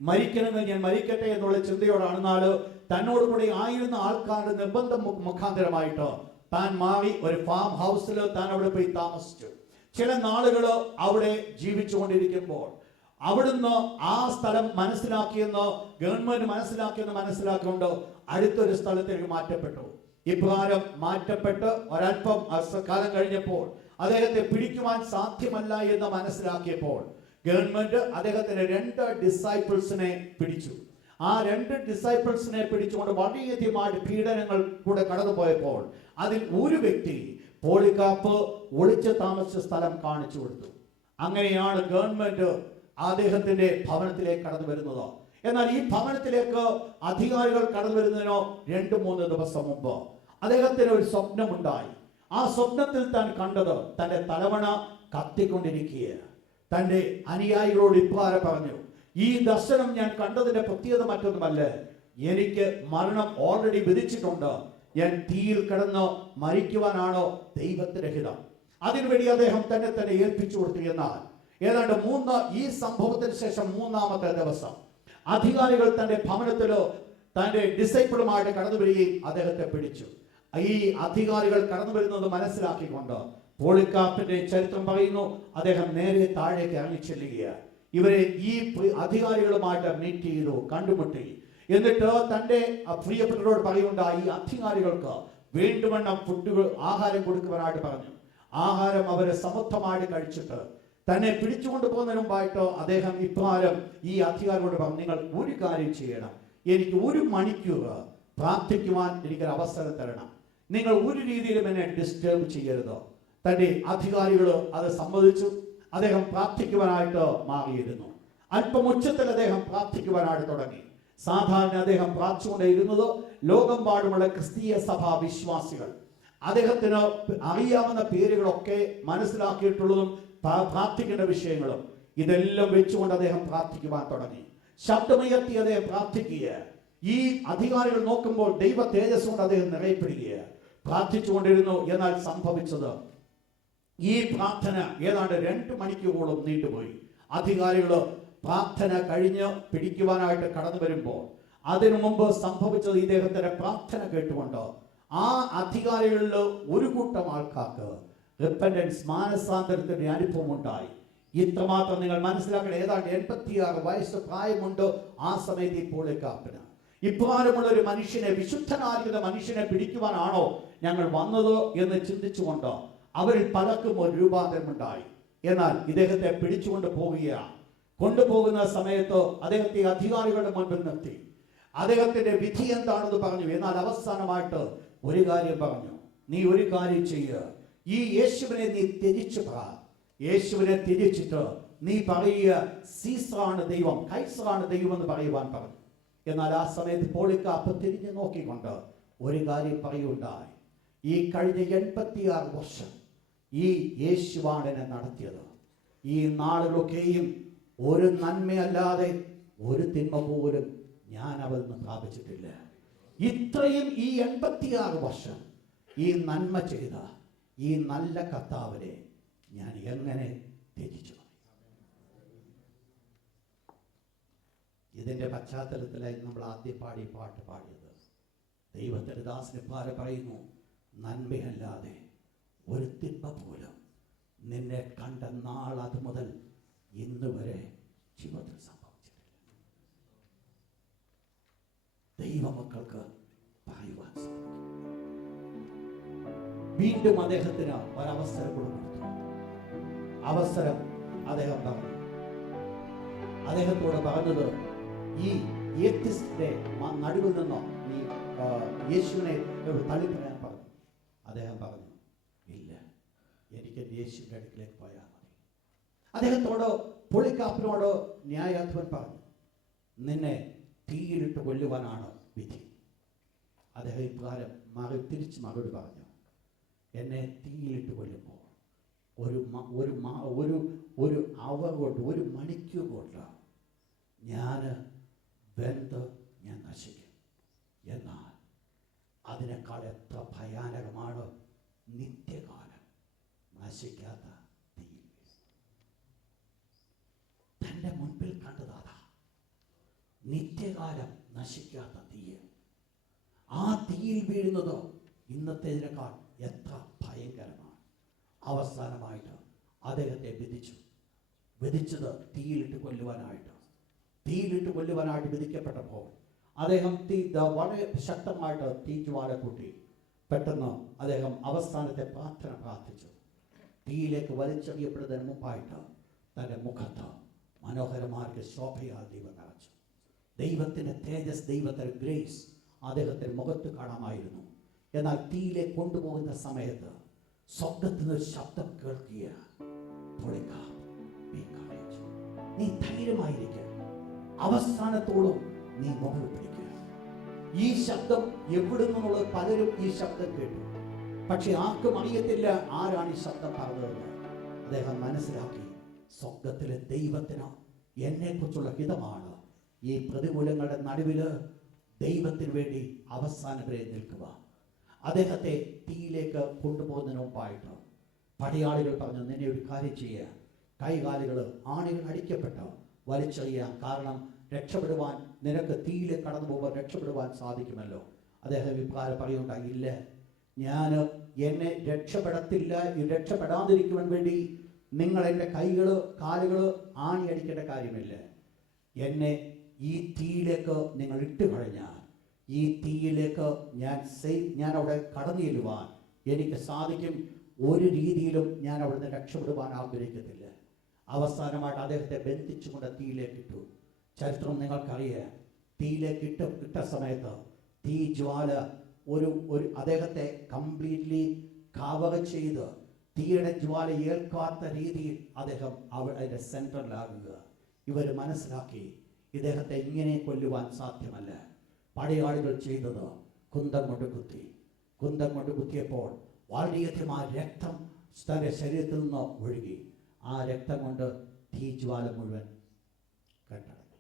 മരിക്കണമെങ്കിൽ ഞാൻ മരിക്കട്ടെ എന്നുള്ള ചിന്തയോടാണ്. നാല് തന്നോട് കൂടെ ആയിരുന്ന ആൾക്കാരുടെ നിർബന്ധം മുഖാന്തരമായിട്ട് താൻ മാറി ഒരു ഫാം ഹൗസിൽ താൻ അവിടെ പോയി താമസിച്ചു. ചില നാളുകൾ അവിടെ ജീവിച്ചുകൊണ്ടിരിക്കുമ്പോൾ അവിടുന്ന് ആ സ്ഥലം മനസ്സിലാക്കിയെന്ന് ഗവൺമെന്റ് മനസ്സിലാക്കിക്കൊണ്ട് അടുത്തൊരു സ്ഥലത്തേക്ക് മാറ്റപ്പെട്ടു. ഇപ്രകാരം മാറ്റപ്പെട്ട് ഒരല്പം കാലം കഴിഞ്ഞപ്പോൾ അദ്ദേഹത്തെ പിടിക്കുവാൻ സാധ്യമല്ല എന്ന് മനസ്സിലാക്കിയപ്പോൾ ഗവൺമെന്റ് അദ്ദേഹത്തിന് 2 ഡിസൈപ്പിൾസിനെ പിടിച്ചു. ആ 2 ഡിസൈപ്പിൾസിനെ പിടിച്ചുകൊണ്ട് വളരെയധികമായിട്ട് പീഡനങ്ങൾ കൂടെ കടന്നുപോയപ്പോൾ അതിൽ ഒരു വ്യക്തി പോളികാർപ്പ് ഒളിച്ചു താമസിച്ച സ്ഥലം കാണിച്ചു കൊടുത്തു. അങ്ങനെയാണ് ഗവൺമെന്റ് അദ്ദേഹത്തിന്റെ ഭവനത്തിലേക്ക് കടന്നു വരുന്നത്. എന്നാൽ ഈ ഭവനത്തിലേക്ക് അധികാരികൾ കടന്നു വരുന്നതിനോ 2-3 ദിവസം മുമ്പ് അദ്ദേഹത്തിന് ഒരു സ്വപ്നമുണ്ടായി. ആ സ്വപ്നത്തിൽ താൻ കണ്ടത് തന്റെ തലവണ കത്തിക്കൊണ്ടിരിക്കുകയാണ്. തന്റെ അനുയായികളോട് ഇപ്രകാരം പറഞ്ഞു, ഈ ദർശനം ഞാൻ കണ്ടതിന്റെ പ്രത്യേകത മറ്റൊന്നുമല്ല, എനിക്ക് മരണം ഓൾറെഡി വിധിച്ചിട്ടുണ്ട്. ഞാൻ തീയിൽ കിടന്ന് മരിക്കുവാനാണോ ദൈവത്തിന്റെ ഹിതം. അതിനുവേണ്ടി അദ്ദേഹം തന്നെ ഏൽപ്പിച്ചു കൊടുത്തു. എന്നാൽ ഏതാണ്ട് ഈ സംഭവത്തിന് ശേഷം 3-ാമത്തെ ദിവസം അധികാരികൾ തന്റെ ഭവനത്തിലോ തന്റെ ഡിസൈപ്പിളുമായിട്ട് കടന്നു വരികയും അദ്ദേഹത്തെ പിടിച്ചു. ഈ അധികാരികൾ കടന്നു വരുന്നത് മനസ്സിലാക്കിക്കൊണ്ട് പോളികാർപ്പിന്റെ ചരിത്രം പറയുന്നു, അദ്ദേഹം നേരെ താഴേക്ക് ഇറങ്ങി ചെല്ലുകയാണ്. ഇവരെ ഈ അധികാരികളുമായിട്ട് മീറ്റ് ചെയ്തു, കണ്ടുമുട്ടി. എന്നിട്ട് തന്റെ പ്രിയപ്പെട്ടവരോട് പറയുണ്ടായി, ഈ അധികാരികൾക്ക് വേണ്ടുവണ്ണം ആഹാരം കൊടുക്കുവാനായിട്ട് പറഞ്ഞു. ആഹാരം അവരെ സമർത്ഥമായിട്ട് കഴിച്ചിട്ട് തന്നെ പിടിച്ചുകൊണ്ട് പോകുന്നതിന് മുമ്പായിട്ട് അദ്ദേഹം ഇപ്രകാരം ഈ അധികാരികളോട് പറഞ്ഞു, നിങ്ങൾ ഒരു കാര്യം ചെയ്യണം, എനിക്ക് 1 മണിക്കൂർ പ്രാർത്ഥിക്കുവാൻ എനിക്കൊരു അവസരം തരണം. നിങ്ങൾ ഒരു രീതിയിലും എന്നെ ഡിസ്റ്റർബ് ചെയ്യരുത്. തന്റെ അധികാരികൾ അത് സമ്മതിച്ചു. അദ്ദേഹം പ്രാർത്ഥിക്കുവാനായിട്ട് മാറിയിരുന്നു. അല്പം ഉച്ചത്തിൽ അദ്ദേഹം പ്രാർത്ഥിക്കുവാനായിട്ട് തുടങ്ങി. സാധാരണ അദ്ദേഹം പ്രാർത്ഥിച്ചുകൊണ്ടേയിരുന്നത് ലോകമെമ്പാടുമുള്ള ക്രിസ്തീയ സഭാ വിശ്വാസികൾ അദ്ദേഹത്തിന് അറിയാവുന്ന പേരുകളൊക്കെ മനസ്സിലാക്കിയിട്ടുള്ളതും പ്രാർത്ഥിക്കേണ്ട വിഷയങ്ങളും ഇതെല്ലാം വെച്ചുകൊണ്ട് അദ്ദേഹം പ്രാർത്ഥിക്കുവാൻ തുടങ്ങി. ശബ്ദമുയർത്തി അദ്ദേഹം പ്രാർത്ഥിക്കുക. ഈ അധികാരികൾ നോക്കുമ്പോൾ ദൈവ തേജസ് കൊണ്ട് അദ്ദേഹം നിറയപ്പെടുക പ്രാർത്ഥിച്ചുകൊണ്ടിരുന്നു. എന്നാൽ സംഭവിച്ചത് ഈ പ്രാർത്ഥന ഏതാണ്ട് 2 മണിക്കൂറോളം നീണ്ടുപോയി. അധികാരികൾ പ്രാർത്ഥന കഴിഞ്ഞ് പിടിക്കുവാനായിട്ട് കടന്നു വരുമ്പോൾ അതിനു മുമ്പ് സംഭവിച്ചത് ഇദ്ദേഹത്തിന്റെ പ്രാർത്ഥന കേട്ടുകൊണ്ട് ആ അധികാരികളിൽ ഒരു കൂട്ടം ആൾക്കാർക്ക് റിപ്പന്റൻസ്, മാനസാന്തരത്തിന്റെ അനുഭവം ഉണ്ടായി. ഇത്രമാത്രം നിങ്ങൾ മനസ്സിലാക്കണം. ഏതാണ്ട് 86 വയസ്സ് പ്രായമുണ്ട് ആ സമയത്ത്. പോളികാർപ്പിന് ഇപ്രകാരമുള്ള ഒരു മനുഷ്യനെ, വിശുദ്ധനായിരിക്കുന്ന മനുഷ്യനെ പിടിക്കുവാനാണോ ഞങ്ങൾ വന്നത് എന്ന് ചിന്തിച്ചുകൊണ്ട് അവരിൽ പലർക്കും ഒരു രൂപാന്തരമുണ്ടായി. എന്നാൽ ഇദ്ദേഹത്തെ പിടിച്ചുകൊണ്ട് പോവുകയാണ്. കൊണ്ടുപോകുന്ന സമയത്ത് അദ്ദേഹത്തെ അധികാരികളുടെ മുൻപിൽ നിർത്തി അദ്ദേഹത്തിന്റെ വിധി എന്താണെന്ന് പറഞ്ഞു. എന്നാൽ അവസാനമായിട്ട് ഒരു കാര്യം പറഞ്ഞു, നീ ഒരു കാര്യം ചെയ്യുക, ഈ യേശുവിനെ നീ ത്യജിച്ചു പറ. യേശുവിനെ ത്യജിച്ചിട്ട് നീ പറയുക സീസറാണ് ദൈവം, കൈസറാണ് ദൈവം എന്ന് പറയുവാൻ പറഞ്ഞു. എന്നാൽ ആ സമയത്ത് പോളികാർപ്പ് തിരിഞ്ഞു നോക്കിക്കൊണ്ട് ഒരു കാര്യം പറയുണ്ടായി. ഈ കഴിഞ്ഞ 86 വർഷം ഈ യേശുവാണ് എന്നെ നടത്തിയത്. ഈ നാളുകളൊക്കെയും ഒരു നന്മയല്ലാതെ ഒരു തിന്മ പോലും ഞാൻ അവൽ നിന്ന് പ്രാപിച്ചിട്ടില്ല. ഇത്രയും ഈ 86 വർഷം ഈ നന്മ ചെയ്ത ഈ നല്ല കർത്താവിനെ ഞാൻ എങ്ങനെ ത്യജിച്ചു? ഇതിന്റെ പശ്ചാത്തലത്തിലായി നമ്മൾ ആദ്യം പാട്ട് പാടിയത്. ദൈവത്തിന്റെ ദാസന് പറയുന്നു, നന്മയല്ലാതെ ഒരു തിന്മ പോലും നിന്നെ കണ്ട നാൾ അത് മുതൽ ഇന്ന് വരെ ജീവിതത്തിൽ സംഭവിച്ചിട്ടില്ല. ദൈവമക്കൾക്ക് പറയുവാൻ സാധിക്കും. വീണ്ടും അദ്ദേഹത്തിന് ഒരവസരം കൊടുത്തു. അവസരം അദ്ദേഹം പറഞ്ഞു. അദ്ദേഹത്തോട് പറഞ്ഞത്, ഈ ഏത്തിസ്റ്റിന്റെ നടുവിൽ നിന്നോ നീ യേശുവിനെ തള്ളിപ്പറയാൻ പറഞ്ഞു. അദ്ദേഹം പറഞ്ഞു, ഇല്ല, എനിക്ക് യേശുവിന്റെ അടുക്കിലേക്ക് പോയാൽ മതി. അദ്ദേഹത്തോട് പോളികാർപ്പിനോട് ന്യായാധിപൻ പറഞ്ഞു, നിന്നെ തീയിലിട്ട് കൊല്ലുവാനാണ് വിധി. അദ്ദേഹം ഇപ്രകാരം തിരിച്ച് മറുപടി പറഞ്ഞു, എന്നെ തീയിലിട്ട് കൊല്ലുമ്പോൾ ഒരു അവർ കൊണ്ട്, ഒരു മണിക്കൂർ കൊണ്ട് ഞാൻ വെന്ത് ഞാൻ നശിക്കും. എന്നാൽ അതിനേക്കാൾ എത്ര ഭയാനകമാണ് നിത്യകാലം നശിക്കാത്ത തീയിൽ. തൻ്റെ മുൻപിൽ കണ്ടതാ നിത്യകാലം നശിക്കാത്ത തീയിൽ. ആ തീയിൽ വീഴുന്നത് ഇന്നത്തേതിനേക്കാൾ എത്ര ഭയങ്കരമാണ്. അവസാനമായിട്ട് അദ്ദേഹത്തെ വിധിച്ചത് തീയിലിട്ട് കൊല്ലുവാനായിട്ട് വിധിക്കപ്പെട്ടപ്പോൾ അദ്ദേഹം വളരെ ശക്തമായിട്ട് തീജ്വാല കൂട്ടി. പെട്ടെന്ന് അദ്ദേഹം അവസാനത്തെ പ്രാർത്ഥിച്ചു. തീയിലേക്ക് വലിച്ചെറിയപ്പെടുന്നതിന് മുമ്പായിട്ട് തൻ്റെ മുഖത്ത് മനോഹരമായ ശോഭയാൽ ദൈവം നിറച്ചു. ദൈവത്തിൻ്റെ തേജസ്, ദൈവത്തിൻ്റെ ഗ്രേസ് അദ്ദേഹത്തിൻ്റെ മുഖത്ത് കാണാമായിരുന്നു. എന്നാൽ തീയിലേക്ക് കൊണ്ടുപോകുന്ന സമയത്ത് സ്വർഗ്ഗത്തിൽ നിന്ന് ശബ്ദം കേൾക്കുക, നീ ധൈര്യമായിരിക്കുക, അവസാനത്തോളം നീ മുകളിൽ പിടിക്കുക. ഈ ശബ്ദം എവിടെ നിന്നുള്ള പലരും ഈ ശബ്ദം കേട്ടു. പക്ഷെ ആർക്കും അറിയത്തില്ല ആരാണ് ഈ ശബ്ദം പറഞ്ഞതെന്ന്. അദ്ദേഹം മനസ്സിലാക്കി, സ്വർഗ്ഗത്തിലെ ദൈവത്തിന് എന്നെക്കുറിച്ചുള്ള ഹിതമാണ് ഈ പ്രതികൂലങ്ങളുടെ നടുവില് ദൈവത്തിന് വേണ്ടി അവസാനം വരെ നിൽക്കുക. അദ്ദേഹത്തെ തീയിലേക്ക് കൊണ്ടുപോകുന്നതിന് മുമ്പായിട്ട് പടയാളികൾ പറഞ്ഞു, നിന്നെ ഒരു കാര്യം ചെയ്യുക, കൈകാലുകൾ ആണികൾ അടിക്കപ്പെട്ട് വലിച്ചെറിയാം, കാരണം രക്ഷപ്പെടുവാൻ, നിനക്ക് തീയിലേക്ക് കടന്നു പോകുമ്പോൾ രക്ഷപ്പെടുവാൻ സാധിക്കുമല്ലോ. അദ്ദേഹം ഇപ്രകാരം പറയുണ്ടായി, ഇല്ല, ഞാൻ എന്നെ രക്ഷപ്പെടാതിരിക്കുവാൻ വേണ്ടി നിങ്ങൾ എൻ്റെ കാലുകൾ ആണി അടിക്കേണ്ട കാര്യമില്ല. എന്നെ ഈ തീയിലേക്ക് നിങ്ങൾ ഇട്ട് കഴിഞ്ഞാൽ ഈ തീയിലേക്ക് ഞാൻ അവിടെ കടന്നു ചെല്ലുവാൻ എനിക്ക് സാധിക്കും. ഒരു രീതിയിലും ഞാൻ അവിടുന്ന് രക്ഷപ്പെടുവാൻ ആഗ്രഹിക്കത്തില്ല. അവസാനമായിട്ട് അദ്ദേഹത്തെ ബന്ധിച്ചുകൊണ്ട് തീയിലേക്ക് ഇട്ടു. ചരിത്രം നിങ്ങൾക്കറിയാം. തീയിലേക്ക് ഇട്ട സമയത്ത് തീ ജ്വാല ഒരു അദ്ദേഹത്തെ കംപ്ലീറ്റ്ലി കവർ ചെയ്ത് തീയുടെ ജ്വാല ഏൽക്കാത്ത രീതിയിൽ അദ്ദേഹം അതിൻ്റെ സെൻട്രലാകുക. ഇവർ മനസ്സിലാക്കി, ഇദ്ദേഹത്തെ ഇങ്ങനെ കൊല്ലുവാൻ സാധ്യമല്ല. പടയാളികൾ ചെയ്തത് കുന്തം കൊണ്ട് കുത്തിയപ്പോൾ വളരെയധികം ആ രക്തം തൻ്റെ ശരീരത്തിൽ നിന്ന് ഒഴുകി. ആ രക്തം കൊണ്ട് തീജ്വാല മുഴുവൻ കണ്ടടങ്ങി.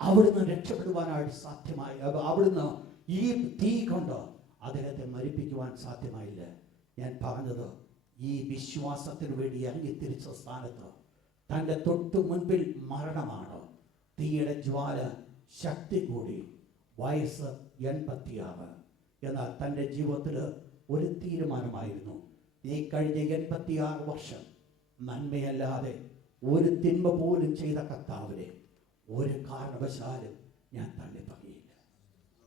അവിടുന്ന് രക്ഷപ്പെടുവാനായിട്ട് സാധ്യമായി. അവിടുന്ന് ഈ തീ കൊണ്ട് അദ്ദേഹത്തെ മരിപ്പിക്കുവാൻ സാധ്യമായില്ല. ഞാൻ പറഞ്ഞത്, ഈ വിശ്വാസത്തിന് വേണ്ടി ഇറങ്ങിത്തിരിച്ച സ്ഥാനത്ത് തൻ്റെ തൊട്ടു മുൻപിൽ മരണമാണ്. തീയുടെ ജ്വാല ശക്തി കൂടി. വയസ്സ് 86. എന്നാൽ തൻ്റെ ജീവിതത്തിൽ ഒരു തീരുമാനമായിരുന്നു, ഈ കഴിഞ്ഞ 86 വർഷം നന്മയല്ലാതെ ഒരു തിന്മ പോലും ചെയ്ത കർത്താവിനെ ഒരു കാരണവശാലും ഞാൻ തള്ളിപ്പറയില്ല,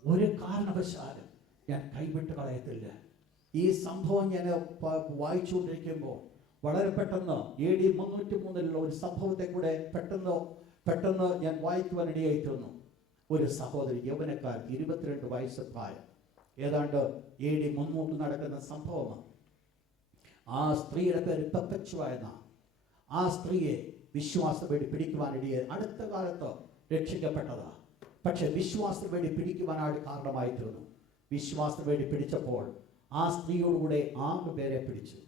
ഒരു കാരണവശാലും ഞാൻ കൈവിട്ട് കളയത്തില്ല. ഈ സംഭവം ഞാൻ വായിച്ചുകൊണ്ടിരിക്കുമ്പോൾ വളരെ പെട്ടെന്ന് AD 303 ഒരു സംഭവത്തെ കൂടെ പെട്ടെന്ന് ഞാൻ വായിക്കുവാനിടയായി തീർന്നു. ഒരു സഹോദരി, യൗവനക്കാർ, 22 വയസ്സ് പ്രായം, ഏതാണ്ട് AD 300 നടക്കുന്ന സംഭവമാണ്. ആ സ്ത്രീയുടെ പേര് പെപ്പച്ചുവ എന്നാണ്. ആ സ്ത്രീയെ വിശ്വാസം വേണ്ടി പിടിക്കുവാനിടയായി. അടുത്ത കാലത്ത് രക്ഷിക്കപ്പെട്ടതാ, പക്ഷെ വിശ്വാസം വേണ്ടി പിടിക്കുവാനായിട്ട് കാരണമായി തീർന്നു. വിശ്വാസം വേണ്ടി പിടിച്ചപ്പോൾ ആ സ്ത്രീയോടുകൂടെ 6 പേരെ പിടിച്ചു.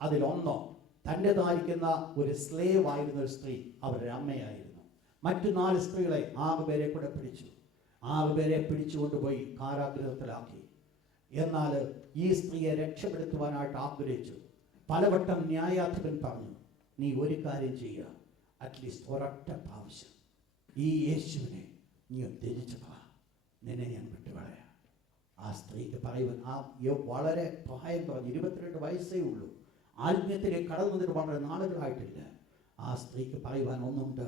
അതിലൊന്നോ തൻ്റെതായിരിക്കുന്ന ഒരു സ്ലേവ് ആയിരുന്ന ഒരു സ്ത്രീ, അവരുടെ അമ്മയായിരുന്നു. മറ്റു 4 സ്ത്രീകളെ 6 പേരെ കൂടെ പിടിച്ചു. 6 പേരെ പിടിച്ചുകൊണ്ടുപോയി കാരാഗൃഹത്തിലാക്കി. എന്നാൽ ഈ സ്ത്രീയെ രക്ഷപ്പെടുത്തുവാനായിട്ട് ആഗ്രഹിച്ചു. പലവട്ടം ന്യായാധിപൻ പറഞ്ഞു, നീ ഒരു കാര്യം ചെയ്യുക, അറ്റ്ലീസ്റ്റ് ഒരൊറ്റ പ്രാവശ്യം ഈ യേശുവിനെ നീ ധരിച്ചപ്പാ, നിന്നെ ഞാൻ വിട്ടുകളയാം. ആ സ്ത്രീക്ക് പറയുവാൻ, ആ വളരെ പ്രായം കുറഞ്ഞ് 22 വയസ്സേ ഉള്ളൂ, ആത്മീയത്തിലേക്ക് കടന്നു വന്നിട്ട് വളരെ നാളുകളായിട്ടില്ല. ആ സ്ത്രീക്ക് പറയുവാൻ ഒന്നുണ്ട്,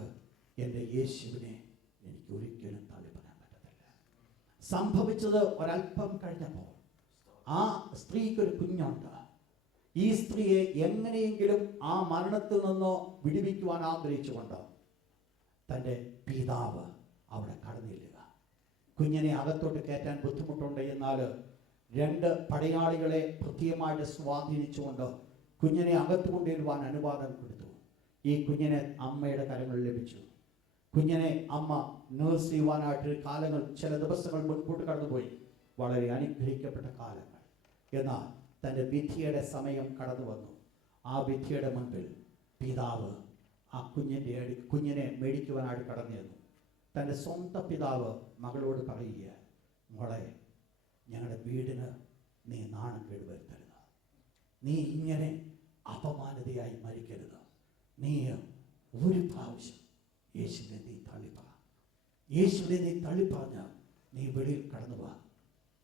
എൻ്റെ യേശുവിനെ എനിക്ക് ഒരിക്കലും തള്ളിപ്പറയാൻ പറ്റത്തില്ല. സംഭവിച്ചത് ഒരല്പം കഴിഞ്ഞപ്പോൾ ആ സ്ത്രീക്കൊരു കുഞ്ഞുണ്ട്. ഈ സ്ത്രീയെ എങ്ങനെയെങ്കിലും ആ മരണത്തിൽ നിന്നോ വിടുവിക്കുവാൻ ആഗ്രഹിച്ചുകൊണ്ട് തൻ്റെ പിതാവ് അവിടെ കടന്നില്ല. കുഞ്ഞിനെ അകത്തോട്ട് കയറ്റാൻ ബുദ്ധിമുട്ടുണ്ട്. എന്നാൽ 2 പടയാളികളെ കൃത്യമായിട്ട് സ്വാധീനിച്ചുകൊണ്ട് കുഞ്ഞിനെ അകത്ത് കൊണ്ടുവരുവാൻ അനുവാദം കൊടുത്തു. ഈ കുഞ്ഞിനെ അമ്മയുടെ കരങ്ങളിൽ ലഭിച്ചു. കുഞ്ഞിനെ അമ്മ നേഴ്സ് ചെയ്യുവാനായിട്ട് കാലങ്ങൾ, ചില ദിവസങ്ങൾ മുൻപോട്ട് കടന്നുപോയി. വളരെ അനുഗ്രഹിക്കപ്പെട്ട കാലങ്ങൾ. എന്നാൽ തൻ്റെ വിധിയുടെ സമയം കടന്നു വന്നു. ആ വിധിയുടെ മുൻപിൽ പിതാവ് ആ കുഞ്ഞിനെ മേടിക്കുവാനായിട്ട് കടന്നു ചെന്നു. തൻ്റെ സ്വന്തം പിതാവ് മകളോട് പറയുക, മോളെ, ഞങ്ങളുടെ വീടിന് നീ നാണം കേട് വരുത്തരുത്, നീ ഇങ്ങനെ അപമാനതയായി മരിക്കരുത്, നീ ഒരു പ്രാവശ്യം യേശുവിനെ നീ തള്ളിപ്പറ, യേശുവിനെ നീ തള്ളിപ്പറഞ്ഞാൽ നീ വെളിയിൽ കടന്നു വാ.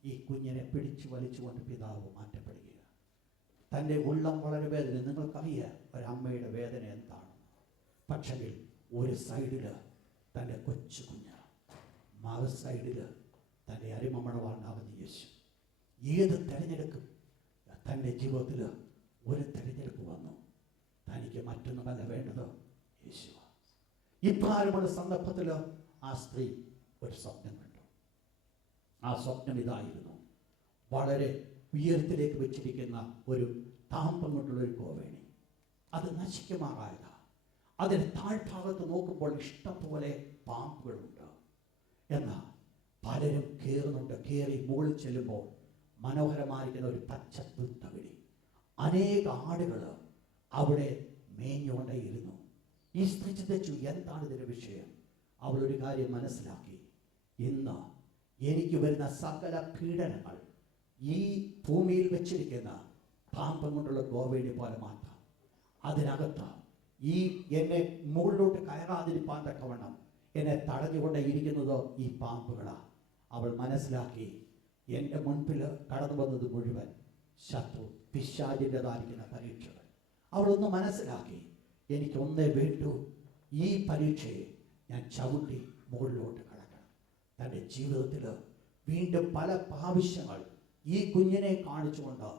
ഈ കുഞ്ഞിനെ പിടിച്ചു വലിച്ചുകൊണ്ട് പിതാവ് മാറ്റപ്പെടുക. തൻ്റെ ഉള്ളം വളരെ വേദന. നിങ്ങൾക്കറിയാം ഒരമ്മയുടെ വേദന എന്താണ്. പക്ഷേ ഒരു സൈഡിൽ തൻ്റെ കൊച്ചു കുഞ്ഞ്, മറു സൈഡിൽ തൻ്റെ അരിമമണവാളാവുന്ന യേശു. ഏത് തിരഞ്ഞെടുക്കും? തൻ്റെ ജീവിതത്തിൽ ഒരു തിരഞ്ഞെടുപ്പ് വന്നു. തനിക്ക് മറ്റൊന്നുമല്ല വേണ്ടത്, യേശു. ഇപ്രകാരമുള്ള സന്ദർഭത്തിൽ ആ സ്ത്രീ ഒരു സ്വപ്നം കണ്ടു. ആ സ്വപ്നം ഇതായിരുന്നു, വളരെ ഉയരത്തിലേക്ക് വെച്ചിരിക്കുന്ന ഒരു താമ്പം കൊണ്ടുള്ള ഒരു കോവേണി. അത് നശിക്കുമാറായതാണ്. അതിന് താഴ്ഭാഗത്ത് നോക്കുമ്പോൾ ഇഷ്ടംപോലെ പാമ്പുകളുണ്ട്. എന്നാൽ പലരും കയറുന്നുണ്ട്. കയറി മുകളിൽ ചെല്ലുമ്പോൾ മനോഹരമായിരിക്കുന്ന ഒരു പച്ച പുൽത്തകിടി, അനേക ആടുകൾ അവിടെ മേഞ്ഞുകൊണ്ടേയിരുന്നു. ഈ സ്ത്രീ ചിന്തിച്ചു, എന്താണ് ഇതിൻ്റെ വിഷയം? അവളൊരു കാര്യം മനസ്സിലാക്കി, ഇന്ന് എനിക്ക് വരുന്ന സകല പീഡനങ്ങൾ ഈ ഭൂമിയിൽ വെച്ചിരിക്കുന്ന പാമ്പം കൊണ്ടുള്ള ഗോവേണി പോലെ മാറ്റാം. അതിനകത്ത് ഈ എന്നെ മുകളിലോട്ട് കയറാതിരിപ്പാൻ തക്കവണ്ണം എന്നെ തടഞ്ഞുകൊണ്ടേ ഇരിക്കുന്നത് ഈ പാമ്പുകളാണ്. അവൾ മനസ്സിലാക്കി, എൻ്റെ മുൻപിൽ കടന്നു വന്നത് മുഴുവൻ ശത്രു പിശാചിൻ്റെതായിരിക്കുന്ന പരീക്ഷകൾ. അവളൊന്ന് മനസ്സിലാക്കി, എനിക്കൊന്നേ വേണ്ടൂ, ഈ പരീക്ഷയെ ഞാൻ ചവിട്ടി മുകളിലോട്ട് കടക്കണം. തൻ്റെ ജീവിതത്തിൽ വീണ്ടും പല പ്രാവശ്യങ്ങൾ ഈ കുഞ്ഞിനെ കാണിച്ചുകൊണ്ട്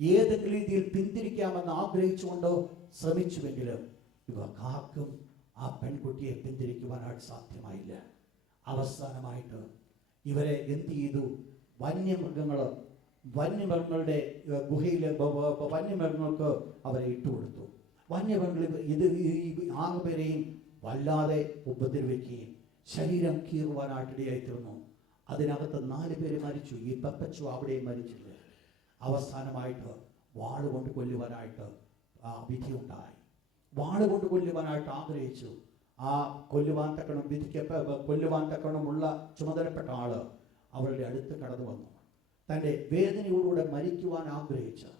ഏതെങ്കിലും രീതിയിൽ പിന്തിരിക്കാമെന്ന് ആഗ്രഹിച്ചുകൊണ്ട് ശ്രമിച്ചുവെങ്കിലും ഇവർക്കാർക്കും ആ പെൺകുട്ടിയെ പിന്തിരിക്കുവാനായിട്ട് സാധ്യമായില്ല. അവസാനമായിട്ട് ഇവരെ എന്ത് ചെയ്തു? വന്യമൃഗങ്ങളുടെ ഗുഹയിൽ വന്യമൃഗങ്ങൾക്ക് അവരെ ഇട്ടുകൊടുത്തു. വന്യമൃഗങ്ങൾ 6 പേരെയും വല്ലാതെ ഉപദ്രവിക്കുകയും ശരീരം കീറുവാനായിട്ടിടയായി തീർന്നു. അതിനകത്ത് 4 പേര് മരിച്ചു. ഈ പെപ്പച്ചു അവിടെയും മരിച്ചില്ല. അവസാനമായിട്ട് വാളുകൊണ്ട് കൊല്ലുവാനായിട്ട് വിധിയുണ്ടായി. വാളുകൊണ്ട് കൊല്ലുവാനായിട്ട് ആഗ്രഹിച്ചു. ആ കൊല്ലുവാൻ തക്കണമുള്ള ചുമതലപ്പെട്ട ആള് അവരുടെ അടുത്ത് കടന്നു വന്നു. തൻ്റെ വേദനയോടുകൂടെ മരിക്കുവാൻ ആഗ്രഹിച്ച്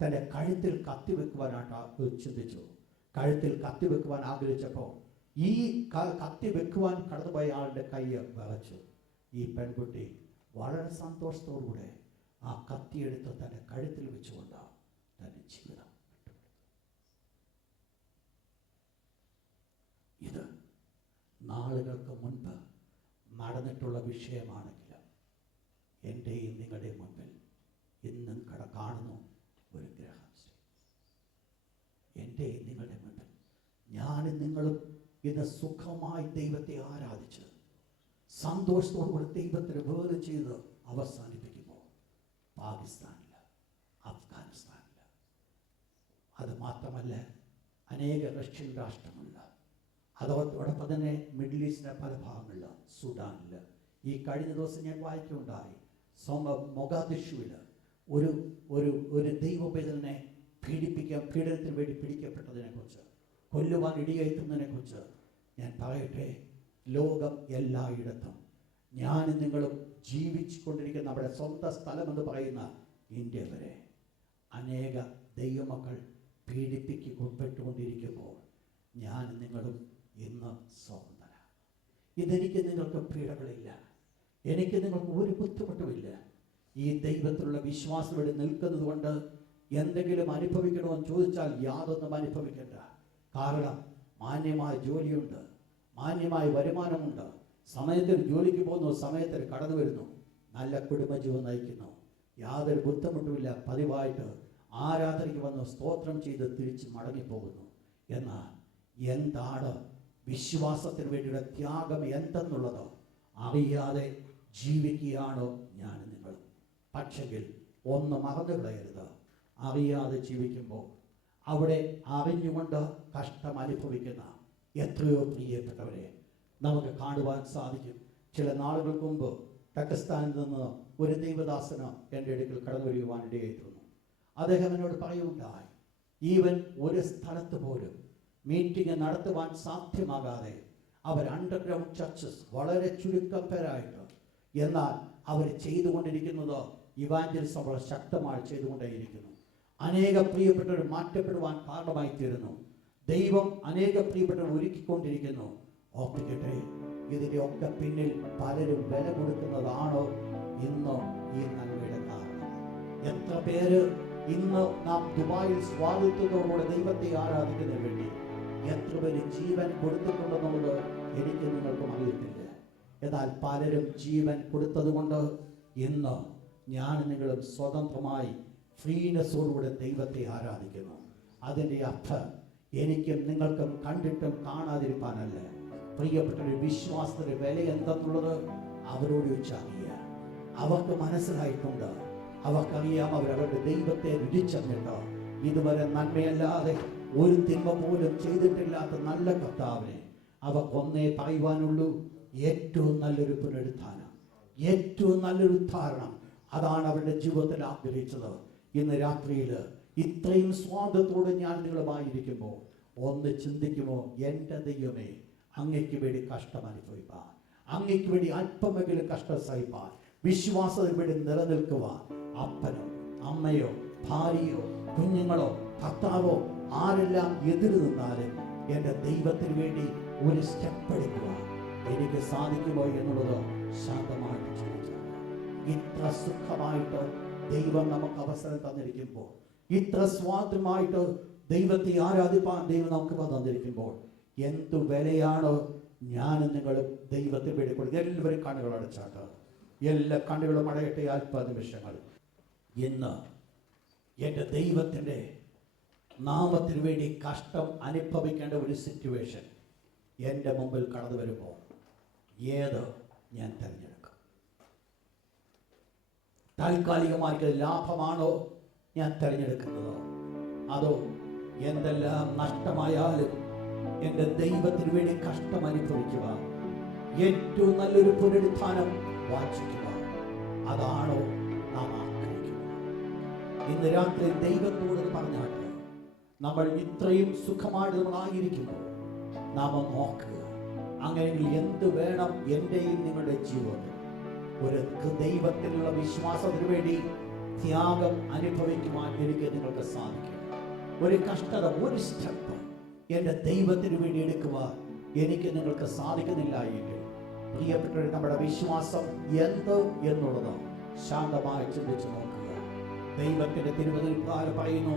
തൻ്റെ കഴുത്തിൽ കത്തിവെക്കുവാനായിട്ട് ചിന്തിച്ചു. കഴുത്തിൽ കത്തിവെക്കുവാൻ ആഗ്രഹിച്ചപ്പോൾ ഈ കത്തി വെക്കുവാൻ കടന്നുപോയ ആളുടെ കൈ വിറച്ചു. ഈ പെൺകുട്ടി വളരെ സന്തോഷത്തോടുകൂടെ ആ കത്തിയെടുത്ത് തൻ്റെ കഴുത്തിൽ വെച്ചുകൊണ്ട് തൻ്റെ ജീവിതം. ഇത് നാളുകൾക്ക് മുൻപ് നടന്നിട്ടുള്ള വിഷയമാണെങ്കിലും എൻ്റെയും നിങ്ങളുടെയും മുൻപിൽ ഇന്നും കാണുന്നു ഒരു ഗ്രഹം. എൻ്റെയും നിങ്ങളുടെ മുൻപിൽ ഞാനും നിങ്ങളും ഇന്ന് സുഖമായി ദൈവത്തെ ആരാധിച്ച് സന്തോഷത്തോടുകൂടി ദൈവത്തിന് വേറെ ചെയ്ത് അവസാനിപ്പിക്കുമ്പോൾ പാകിസ്ഥാനിൽ, അഫ്ഗാനിസ്ഥാനിൽ, അത് മാത്രമല്ല അനേക റഷ്യൻ രാഷ്ട്രങ്ങളിൽ, അതോടൊപ്പം തന്നെ മിഡിൽ ഈസ്റ്റിലെ പല ഭാഗങ്ങളിൽ, സുഡാനിൽ. ഈ കഴിഞ്ഞ ദിവസം ഞാൻ വായിക്കുകയുണ്ടായി, മൊഗാദിഷുവിൽ ഒരു ഒരു ഒരു ദൈവപൈതലിനെ പീഡനത്തിന് വേണ്ടി പിടിക്കപ്പെട്ടതിനെക്കുറിച്ച്, കൊല്ലുവാൻ ഇടിയേറ്റുന്നതിനെക്കുറിച്ച് ഞാൻ പറയട്ടെ. ലോകം എല്ലായിടത്തും ഞാനും നിങ്ങളും ജീവിച്ചു കൊണ്ടിരിക്കുന്ന നമ്മുടെ സ്വന്തം സ്ഥലമെന്ന് പറയുന്ന ഇന്ത്യ വരെ അനേക ദൈവമക്കൾ പീഡിപ്പിക്കപ്പെട്ടുകൊണ്ടിരിക്കുമ്പോൾ ഞാനും നിങ്ങളും ഇന്ന് സ്വതന്ത്രര. ഇതെനിക്ക് നിങ്ങൾക്ക് പീഡകളില്ല, എനിക്ക് നിങ്ങൾക്ക് ഒരു ബുദ്ധിമുട്ടുമില്ല. ഈ ദൈവത്തിലുള്ള വിശ്വാസം ഇവിടെ നിൽക്കുന്നത് കൊണ്ട് എന്തെങ്കിലും അനുഭവിക്കണമെന്ന് ചോദിച്ചാൽ യാതൊന്നും അനുഭവിക്കേണ്ട. കാരണം മാന്യമായ ജോലിയുണ്ട്, മാന്യമായ വരുമാനമുണ്ട്, സമയത്തിൽ ജോലിക്ക് പോകുന്നു, സമയത്തിൽ കടന്നു വരുന്നു, നല്ല കുടുംബജീവൻ നയിക്കുന്നു, യാതൊരു ബുദ്ധിമുട്ടുമില്ല. പതിവായിട്ട് ആരാധനയ്ക്ക് വന്ന് സ്തോത്രം ചെയ്ത് തിരിച്ച് മടങ്ങിപ്പോകുന്നു. എന്നാൽ എന്താണ് വിശ്വാസത്തിന് വേണ്ടിയുള്ള ത്യാഗം എന്തെന്നുള്ളത് അറിയാതെ ജീവിക്കുകയാണോ ഞാൻ നിങ്ങൾ? പക്ഷെങ്കിൽ ഒന്ന് മറന്നു കളയരുത്, അറിയാതെ ജീവിക്കുമ്പോൾ അവിടെ അറിഞ്ഞുകൊണ്ട് കഷ്ടം അനുഭവിക്കുന്ന എത്രയോ പ്രിയപ്പെട്ടവരെ നമുക്ക് കാണുവാൻ സാധിക്കും. ചില നാളുകൾക്ക് മുമ്പ് പാകിസ്ഥാനിൽ നിന്ന് ഒരു ദൈവദാസന് എൻ്റെ അടുക്കൽ കടന്നു വരുവാൻ ഇടയായിരുന്നു. അദ്ദേഹം എന്നോട് പറയുകയുണ്ടായി, ഈവൻ ഒരു സ്ഥലത്ത് പോലും മീറ്റിംഗ് നടത്തുവാൻ സാധ്യമാകാതെ അവർ അണ്ടർഗ്രൗണ്ട് ചർച്ചസ് വളരെ ചുരുക്കം പേരായിട്ട്, എന്നാൽ അവർ ചെയ്തുകൊണ്ടിരിക്കുന്നത് ഇവാഞ്ചലിസം വളരെ ശക്തമായി ചെയ്തുകൊണ്ടേയിരിക്കുന്നു. അനേക പ്രിയപ്പെട്ടവർ മാറ്റപ്പെടുവാൻ കാരണമായി തീരുന്നു. ദൈവം അനേക പ്രിയപ്പെട്ടവർ ഒരുക്കിക്കൊണ്ടിരിക്കുന്നു. ഓർപ്പിക്കട്ടെ, ഇതിൻ്റെ ഒക്കെ പിന്നിൽ പലരും വില കൊടുക്കുന്നതാണോ ഇന്ന് ഈ നന്മയുടെ കാരണം? എത്ര പേര് ഇന്ന് നാം ദുബായിൽ സ്വാതന്ത്ര്യത്തോടുകൂടെ ദൈവത്തെ ആരാധിക്കുന്നതിന് വേണ്ടി എത്ര പേര് ജീവൻ കൊടുത്തിട്ടുണ്ടെന്നുള്ളത് എനിക്ക് നിങ്ങൾക്കും അറിയത്തില്ല. എന്നാൽ പലരും ജീവൻ കൊടുത്തത് കൊണ്ട് ഇന്ന് ഞാൻ നിങ്ങളും സ്വതന്ത്രമായി ഫ്രീനെസ്സോടുകൂടെ ദൈവത്തെ ആരാധിക്കുന്നു. അതിൻ്റെ അർത്ഥം എനിക്കും നിങ്ങൾക്കും കണ്ടിട്ടും കാണാതിരിക്കാനല്ല. പ്രിയപ്പെട്ടൊരു വിശ്വാസത്തിന്റെ വില എന്തെന്നുള്ളത് അവരോട് ചോദിച്ചറിയുക. അവർക്ക് മനസ്സിലായിട്ടുണ്ട്, അവർക്കറിയാം, അവരവരുടെ ദൈവത്തെ രുചിച്ചറിഞ്ഞിട്ട് ഇതുവരെ നന്മയല്ലാതെ ഒരു തിന്മ പോലും ചെയ്തിട്ടില്ലാത്ത നല്ല കർത്താവിനെ അവർക്കൊന്നേ പറയുവാനുള്ളൂ, ഏറ്റവും നല്ലൊരു പുനരുത്ഥാനം, ഏറ്റവും നല്ലൊരു ഉദ്ധാരണം. അതാണ് അവരുടെ ജീവിതത്തിൽ ആഗ്രഹിച്ചത്. ഇന്ന് രാത്രിയിൽ ഇത്രയും സ്വാതന്ത്ര്യത്തോടെ ഞാൻ നിങ്ങളുമായിരിക്കുമ്പോൾ ഒന്ന് ചിന്തിക്കുമോ, എൻ്റെ ദൈവമേ, അങ്ങയ്ക്ക് വേണ്ടി കഷ്ടം അനുഭവിപ്പാൻ, അങ്ങയ്ക്ക് വേണ്ടി അല്പമെങ്കിലും കഷ്ടം സഹിപ്പാൻ, വിശ്വാസത്തിന് വേണ്ടി നിലനിൽക്കുവാൻ അപ്പനോ അമ്മയോ ഭാര്യയോ കുഞ്ഞുങ്ങളോ ഭർത്താവോ ആരെല്ലാം എതിര് നിന്നാലും എൻ്റെ ദൈവത്തിന് വേണ്ടി ഒരു സ്റ്റെപ്പ് എടുക്കുവാൻ എനിക്ക് സാധിക്കുമോ എന്നുള്ളത് ശാന്തമായിട്ട് ചോദിച്ചാൽ, ഇത്ര സുഖമായിട്ട് ദൈവം നമുക്ക് അവസരം തന്നിരിക്കുമ്പോൾ, ഇത്ര സ്വാതന്ത്ര്യമായിട്ട് ദൈവത്തെ ആരാധിപ്പാൻ ദൈവം നമുക്ക് തന്നിരിക്കുമ്പോൾ എന്തു വിലയാണ് ഞാനും നിങ്ങളും ദൈവത്തെ വേണ്ടി കൊടുക്കുക. എല്ലാവരും കണ്ണുകൾ അടച്ചാട്ട്, എല്ലാ കണ്ണുകളും അടയട്ടെ അല്പനിമിഷങ്ങൾ. ഇന്ന് എൻ്റെ ദൈവത്തിൻ്റെ നാമത്തിന് വേണ്ടി കഷ്ടം അനുഭവിക്കേണ്ട ഒരു സിറ്റുവേഷൻ എൻ്റെ മുമ്പിൽ കടന്നു വരുമ്പോൾ ഏത് ഞാൻ തിരഞ്ഞെടുക്കും? താൽക്കാലികമായിട്ട് ലാഭമാണോ ഞാൻ തിരഞ്ഞെടുക്കുന്നത്? അതോ എന്തെല്ലാം നഷ്ടമായാലും എൻ്റെ ദൈവത്തിന് വേണ്ടി കഷ്ടം അനുഭവിക്കുക ഏറ്റവും നല്ലൊരു പുനരുത്ഥാനം വാഞ്ചിക്കുക. അതാണോ നാം ആഗ്രഹിക്കുന്നത്? ഇന്ന് രാത്രി ദൈവത്തോട് പറഞ്ഞാട്ട്, നമ്മൾ ഇത്രയും സുഖമായിട്ട് നമ്മളായിരിക്കുന്നു, നാം നോക്കുക. അങ്ങനെയെങ്കിൽ എന്ത് വേണം എന്റെയും നിങ്ങളുടെ ജീവിതത്തിൽ? ഒരു ദൈവത്തിലുള്ള വിശ്വാസത്തിന് വേണ്ടി ത്യാഗം അനുഭവിക്കുവാൻ എനിക്ക് നിങ്ങൾക്ക് സാധിക്കും. ഒരു കഷ്ടത, ഒരു സ്റ്റെപ്പ് എൻ്റെ ദൈവത്തിന് വേണ്ടി എടുക്കുവാൻ എനിക്ക് നിങ്ങൾക്ക് സാധിക്കുന്നില്ല എങ്കിൽ, പ്രിയപ്പെട്ടവരെ, നമ്മുടെ വിശ്വാസം എന്ത് എന്നുള്ളത് ശാന്തമായി ചിന്തിച്ചു നോക്കുക. ദൈവത്തിന്റെ തിരുവചനത്തിൽ പറയുന്നു,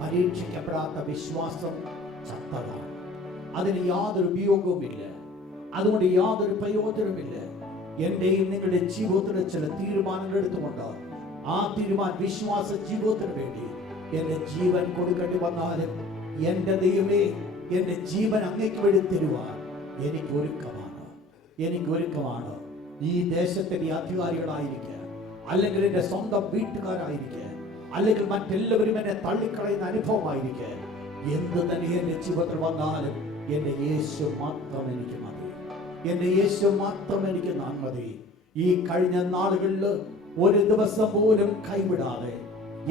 പരീക്ഷിക്കപ്പെടാത്ത വിശ്വാസം ചത്തതാണ്, അതിന് യാതൊരു ഉപയോഗവുമില്ല, അതുകൊണ്ട് യാതൊരു പ്രയോജനവുമില്ല. എന്റെയും നിങ്ങളുടെ ജീവിതത്തിന് ചില തീരുമാനങ്ങൾ എടുത്തുകൊണ്ട് ആ തീരുമാനം വിശ്വാസ ജീവിതത്തിന് വേണ്ടി എന്റെ ജീവൻ കൊടുക്കേണ്ടി വന്നാലും എന്റെ ദൈവമേ, എന്റെ ജീവൻ അങ്ങേക്ക് വേണ്ടി തരുവാൻ എനിക്ക് ഒരുക്കമാണ്. ഈ ദേശത്തിന്റെ അധികാരികളായിരിക്കുക, അല്ലെങ്കിൽ എന്റെ സ്വന്തം വീട്ടുകാരായിരിക്കുക, അല്ലെങ്കിൽ മറ്റെല്ലാവരും എന്നെ തള്ളിക്കളയുന്ന അനുഭവമായിരിക്കുക, എന്ത് തന്നെ എന്റെ ജീവിതത്തിൽ വന്നാലും എന്റെ യേശു മാത്രം എനിക്ക് മതി. എന്റെ യേശു മാത്രം എനിക്ക് മതി. ഈ കഴിഞ്ഞ നാളുകളിൽ ഒരു ദിവസം പോലും കൈവിടാതെ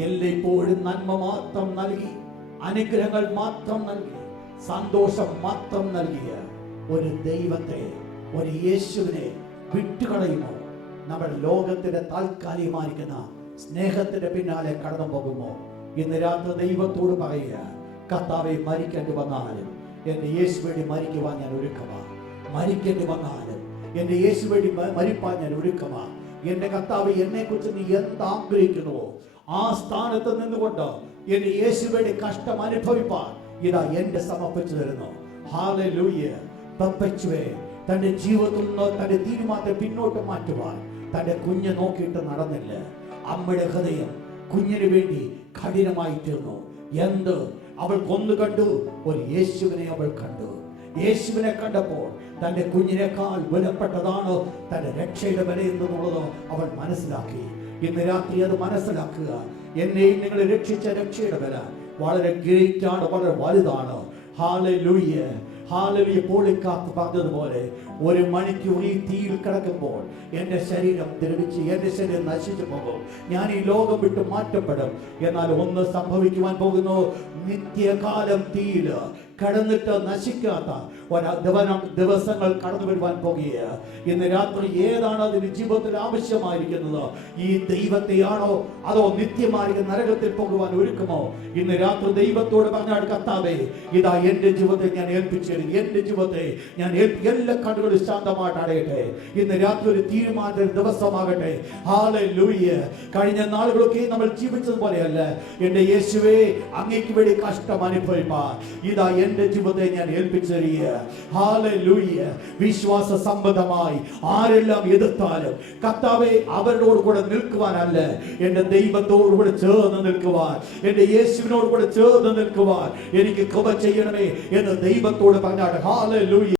എല്ലായ്പ്പോഴും നന്മ മാത്രം നൽകി, അനുഗ്രഹങ്ങൾ മാത്രം നൽകി, സന്തോഷം മാത്രം നൽകിയ ഒരു ദൈവത്തെ, ഒരു യേശുവിനെ വിട്ടുകളയുമോ? നമ്മുടെ ലോകത്തിന്റെ താൽക്കാലികമായിരിക്കുന്ന സ്നേഹത്തിന്റെ പിന്നാലെ കടന്നു പോകുമോ? ഇന്ന് രാത്രി ദൈവത്തോട് പറയുക, കർത്താവേ, മരിക്കേണ്ടി വന്നാലും എന്റെ യേശു വേണ്ടി മരിക്കുവാൻ ഞാൻ ഒരുക്കമാണ്. മരിക്കേണ്ടി വന്നാലും എന്റെ യേശു വേണ്ടി മരിപ്പാൻ ഞാൻ ഒരുക്കമാണ്. എന്റെ കർത്താവ്, എന്നെ കുറിച്ച് നീ എന്താഗ്രഹിക്കുന്നുവോ ആ സ്ഥാനത്ത് നിന്നുകൊണ്ട് എന്റെ യേശു വേണ്ടി കഷ്ടം അനുഭവിപ്പാൻ ഇതാ എന്റെ സമർപ്പിച്ചു തരുന്നു. ഹല്ലേലൂയ. പെപ്പച്ചുവേ, തന്റെ ജീവിതത്തിൽ നിന്ന് തന്റെ തീരുമാനത്തെ പിന്നോട്ട് മാറ്റുവാൻ തന്റെ കുഞ്ഞ് നോക്കിയിട്ട് നടന്നില്ല. അമ്മയുടെ ഹൃദയം കുഞ്ഞിന് വേണ്ടി കഠിനമായി തീർന്നു. എന്ത് അവൾ കൊന്നു കണ്ടു? ഒരു യേശുവിനെ അവൾ കണ്ടു. യേശുവിനെ കണ്ടപ്പോൾ തന്റെ കുഞ്ഞിനേക്കാൾ വിലപ്പെട്ടതാണ് തന്റെ രക്ഷയുടെ വില എന്നുള്ളത് അവൾ മനസ്സിലാക്കി. ഇന്ന് രാത്രി അത് മനസ്സിലാക്കുക. എന്നെയും നിങ്ങൾ രക്ഷിച്ച രക്ഷയുടെ വില വളരെ ഗ്രേറ്റാണ്, വളരെ വലുതാണ്. Hallelujah, hallelujah. പോളിക്കാർക്ക് പറഞ്ഞതുപോലെ, ഒരു മണിക്കൂർ ഈ തീയിൽ കിടക്കുമ്പോൾ എന്റെ ശരീരം ദ്രവിച്ച് എന്റെ ശരീരം നശിച്ചു പോകും, ഞാൻ ഈ ലോകം വിട്ട് മാറ്റപ്പെടും. എന്നാൽ ഒന്ന് സംഭവിക്കുവാൻ പോകുന്നു, നിത്യകാലം തീയിൽ കടന്നിട്ട് നശിക്കാത്ത ദിവസങ്ങൾ കടന്നു വരുവാൻ പോകുകയാണ്. ഇന്ന് രാത്രി ഏതാണ് അതിന് ജീവിതത്തിൽ ആവശ്യമായിരിക്കുന്നത്? ഈ ദൈവത്തെയാണോ അതോ നിത്യമായ നരകത്തിൽ പോകുവാൻ ഒരുക്കുമോ? ഇന്ന് രാത്രി ദൈവത്തോട് പറഞ്ഞാൽ, കർത്താവേ, ഇതാ എന്റെ ജീവിതത്തെ ഞാൻ ഏൽപ്പിച്ചിരുന്നു, എന്റെ ജീവിതത്തെ ഞാൻ എല്ലാ കണ്ണുകളും ശാന്തമായിട്ട് അടയട്ടെ. ഇന്ന് രാത്രി ഒരു തീരുമാന ദിവസമാകട്ടെ. ഹല്ലേലൂയ. കഴിഞ്ഞ നാളുകളൊക്കെ നമ്മൾ ജീവിച്ചതുപോലെയല്ല. എന്റെ യേശുവേ, അങ്ങേക്ക് വേണ്ടി കഷ്ടം അനുഭവിപ്പാൻ ഇതാ എന്റെ ജീവിതത്തെ ഞാൻ ഏൽപ്പിച്ചറിയ. ഹല്ലേലൂയ. വിശ്വാസ സംബന്ധമായി ആരെല്ലാം എതിർത്താലും കർത്താവേ, അവരോട് കൂടെ നിൽക്കുവാനല്ല, എന്റെ ദൈവത്തോട് കൂടെ ചേർന്ന് നിൽക്കുവാൻ, എന്റെ യേശുവിനോട് കൂടെ ചേർന്ന് നിൽക്കുവാൻ എനിക്ക് കൃപ ചെയ്യണമേ എന്ന് ദൈവത്തോട് പറഞ്ഞാൽ, ഹല്ലേലൂയ.